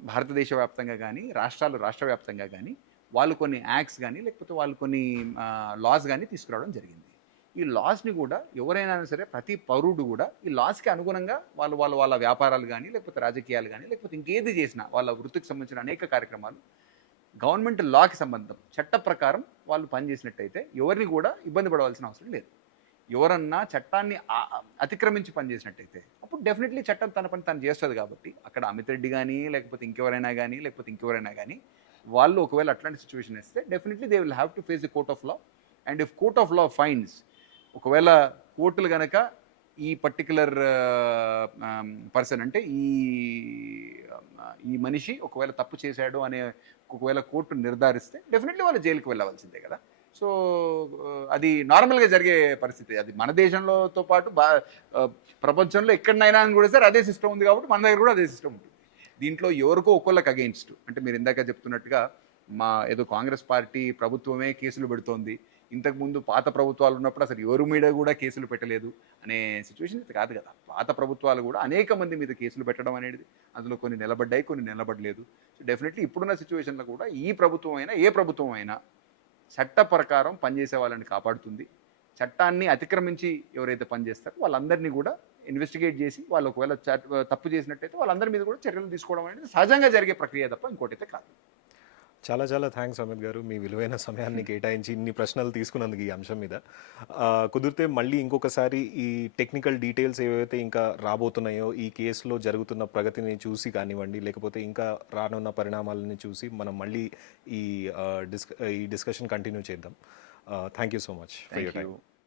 భారతదేశ వ్యాప్తంగా కానీ రాష్ట్ర వ్యాప్తంగా కానీ వాళ్ళు కొన్ని యాక్ట్స్ కానీ లేకపోతే వాళ్ళు కొన్ని లాస్ కానీ తీసుకురావడం జరిగింది. ఈ లాస్ని కూడా ఎవరైనా సరే ప్రతి పౌరుడు కూడా ఈ లాస్కి అనుగుణంగా వాళ్ళ వ్యాపారాలు కానీ లేకపోతే రాజకీయాలు కానీ లేకపోతే ఇంకేది చేసినా వాళ్ళ వృత్తికి సంబంధించిన అనేక కార్యక్రమాలు గవర్నమెంట్ లాకి సంబంధం చట్ట ప్రకారం వాళ్ళు పనిచేసినట్టయితే ఎవరిని కూడా ఇబ్బంది పడవలసిన అవసరం లేదు. ఎవరన్నా చట్టాన్ని అతిక్రమించి పనిచేసినట్టయితే అప్పుడు డెఫినెట్లీ చట్టం తన పని తను చేస్తుంది. కాబట్టి అక్కడ అమిత్ రెడ్డి కానీ లేకపోతే ఇంకెవరైనా కానీ వాళ్ళు ఒకవేళ అట్లాంటి సిచ్యువేషన్ ఇస్తే definitely they will have to face the court of law. And if court of law finds, ఒకవేళ కోర్టులు కనుక ఈ పర్టికులర్ పర్సన్ అంటే ఈ మనిషి ఒకవేళ తప్పు చేశాడు అనే ఒకవేళ కోర్టు నిర్ధారిస్తే డెఫినెట్లీ వాళ్ళు జైలుకి వెళ్ళవలసిందే కదా. సో అది నార్మల్గా జరిగే పరిస్థితి. అది మన దేశంలోతో పాటు ప్రపంచంలో ఎక్కడైనా కూడా సరే అదే సిస్టమ్ ఉంది. కాబట్టి మన దగ్గర కూడా అదే సిస్టమ్ ఉంటుంది. దీంట్లో ఎవరికో ఒకళ్ళకి అగెయిన్స్ట్, అంటే మీరు ఇందాక చెప్తున్నట్టుగా ఏదో కాంగ్రెస్ పార్టీ ప్రభుత్వమే కేసులు పెడుతోంది, ఇంతకుముందు పాత ప్రభుత్వాలు ఉన్నప్పుడు అసలు ఎవరి మీద కూడా కేసులు పెట్టలేదు అనే సిచ్యువేషన్ ఇది కాదు కదా. పాత ప్రభుత్వాలు కూడా అనేక మంది మీద కేసులు పెట్టడం అనేది, అందులో కొన్ని నిలబడ్డాయి, కొన్ని నిలబడలేదు. సో డెఫినెట్లీ ఇప్పుడున్న సిచ్యువేషన్లో కూడా ఈ ప్రభుత్వం అయినా ఏ ప్రభుత్వం అయినా చట్ట ప్రకారం పనిచేసే వాళ్ళని కాపాడుతుంది. చట్టాన్ని అతిక్రమించి ఎవరైతే పనిచేస్తారో వాళ్ళందరినీ కూడా ఇన్వెస్టిగేట్ చేసి వాళ్ళు ఒకవేళ తప్పు చేసినట్టయితే వాళ్ళందరి మీద కూడా చర్యలు తీసుకోవడం అనేది సహజంగా జరిగే ప్రక్రియ తప్ప ఇంకోటి అయితే కాదు. చాలా చాలా థ్యాంక్స్ అమిత్ గారు, మీ విలువైన సమయాన్ని కేటాయించి ఇన్ని ప్రశ్నలు తీసుకున్నందుకు ఈ అంశం మీద. కుదిరితే మళ్ళీ ఇంకొకసారి ఈ టెక్నికల్ డీటెయిల్స్ ఏవైతే ఇంకా రాబోతున్నాయో ఈ కేసులో జరుగుతున్న ప్రగతిని చూసి కానివ్వండి, లేకపోతే ఇంకా రానున్న పరిణామాలని చూసి మనం మళ్ళీ ఈ ఈ డిస్కషన్ కంటిన్యూ చేద్దాం. Thank you so much for your thank time. You.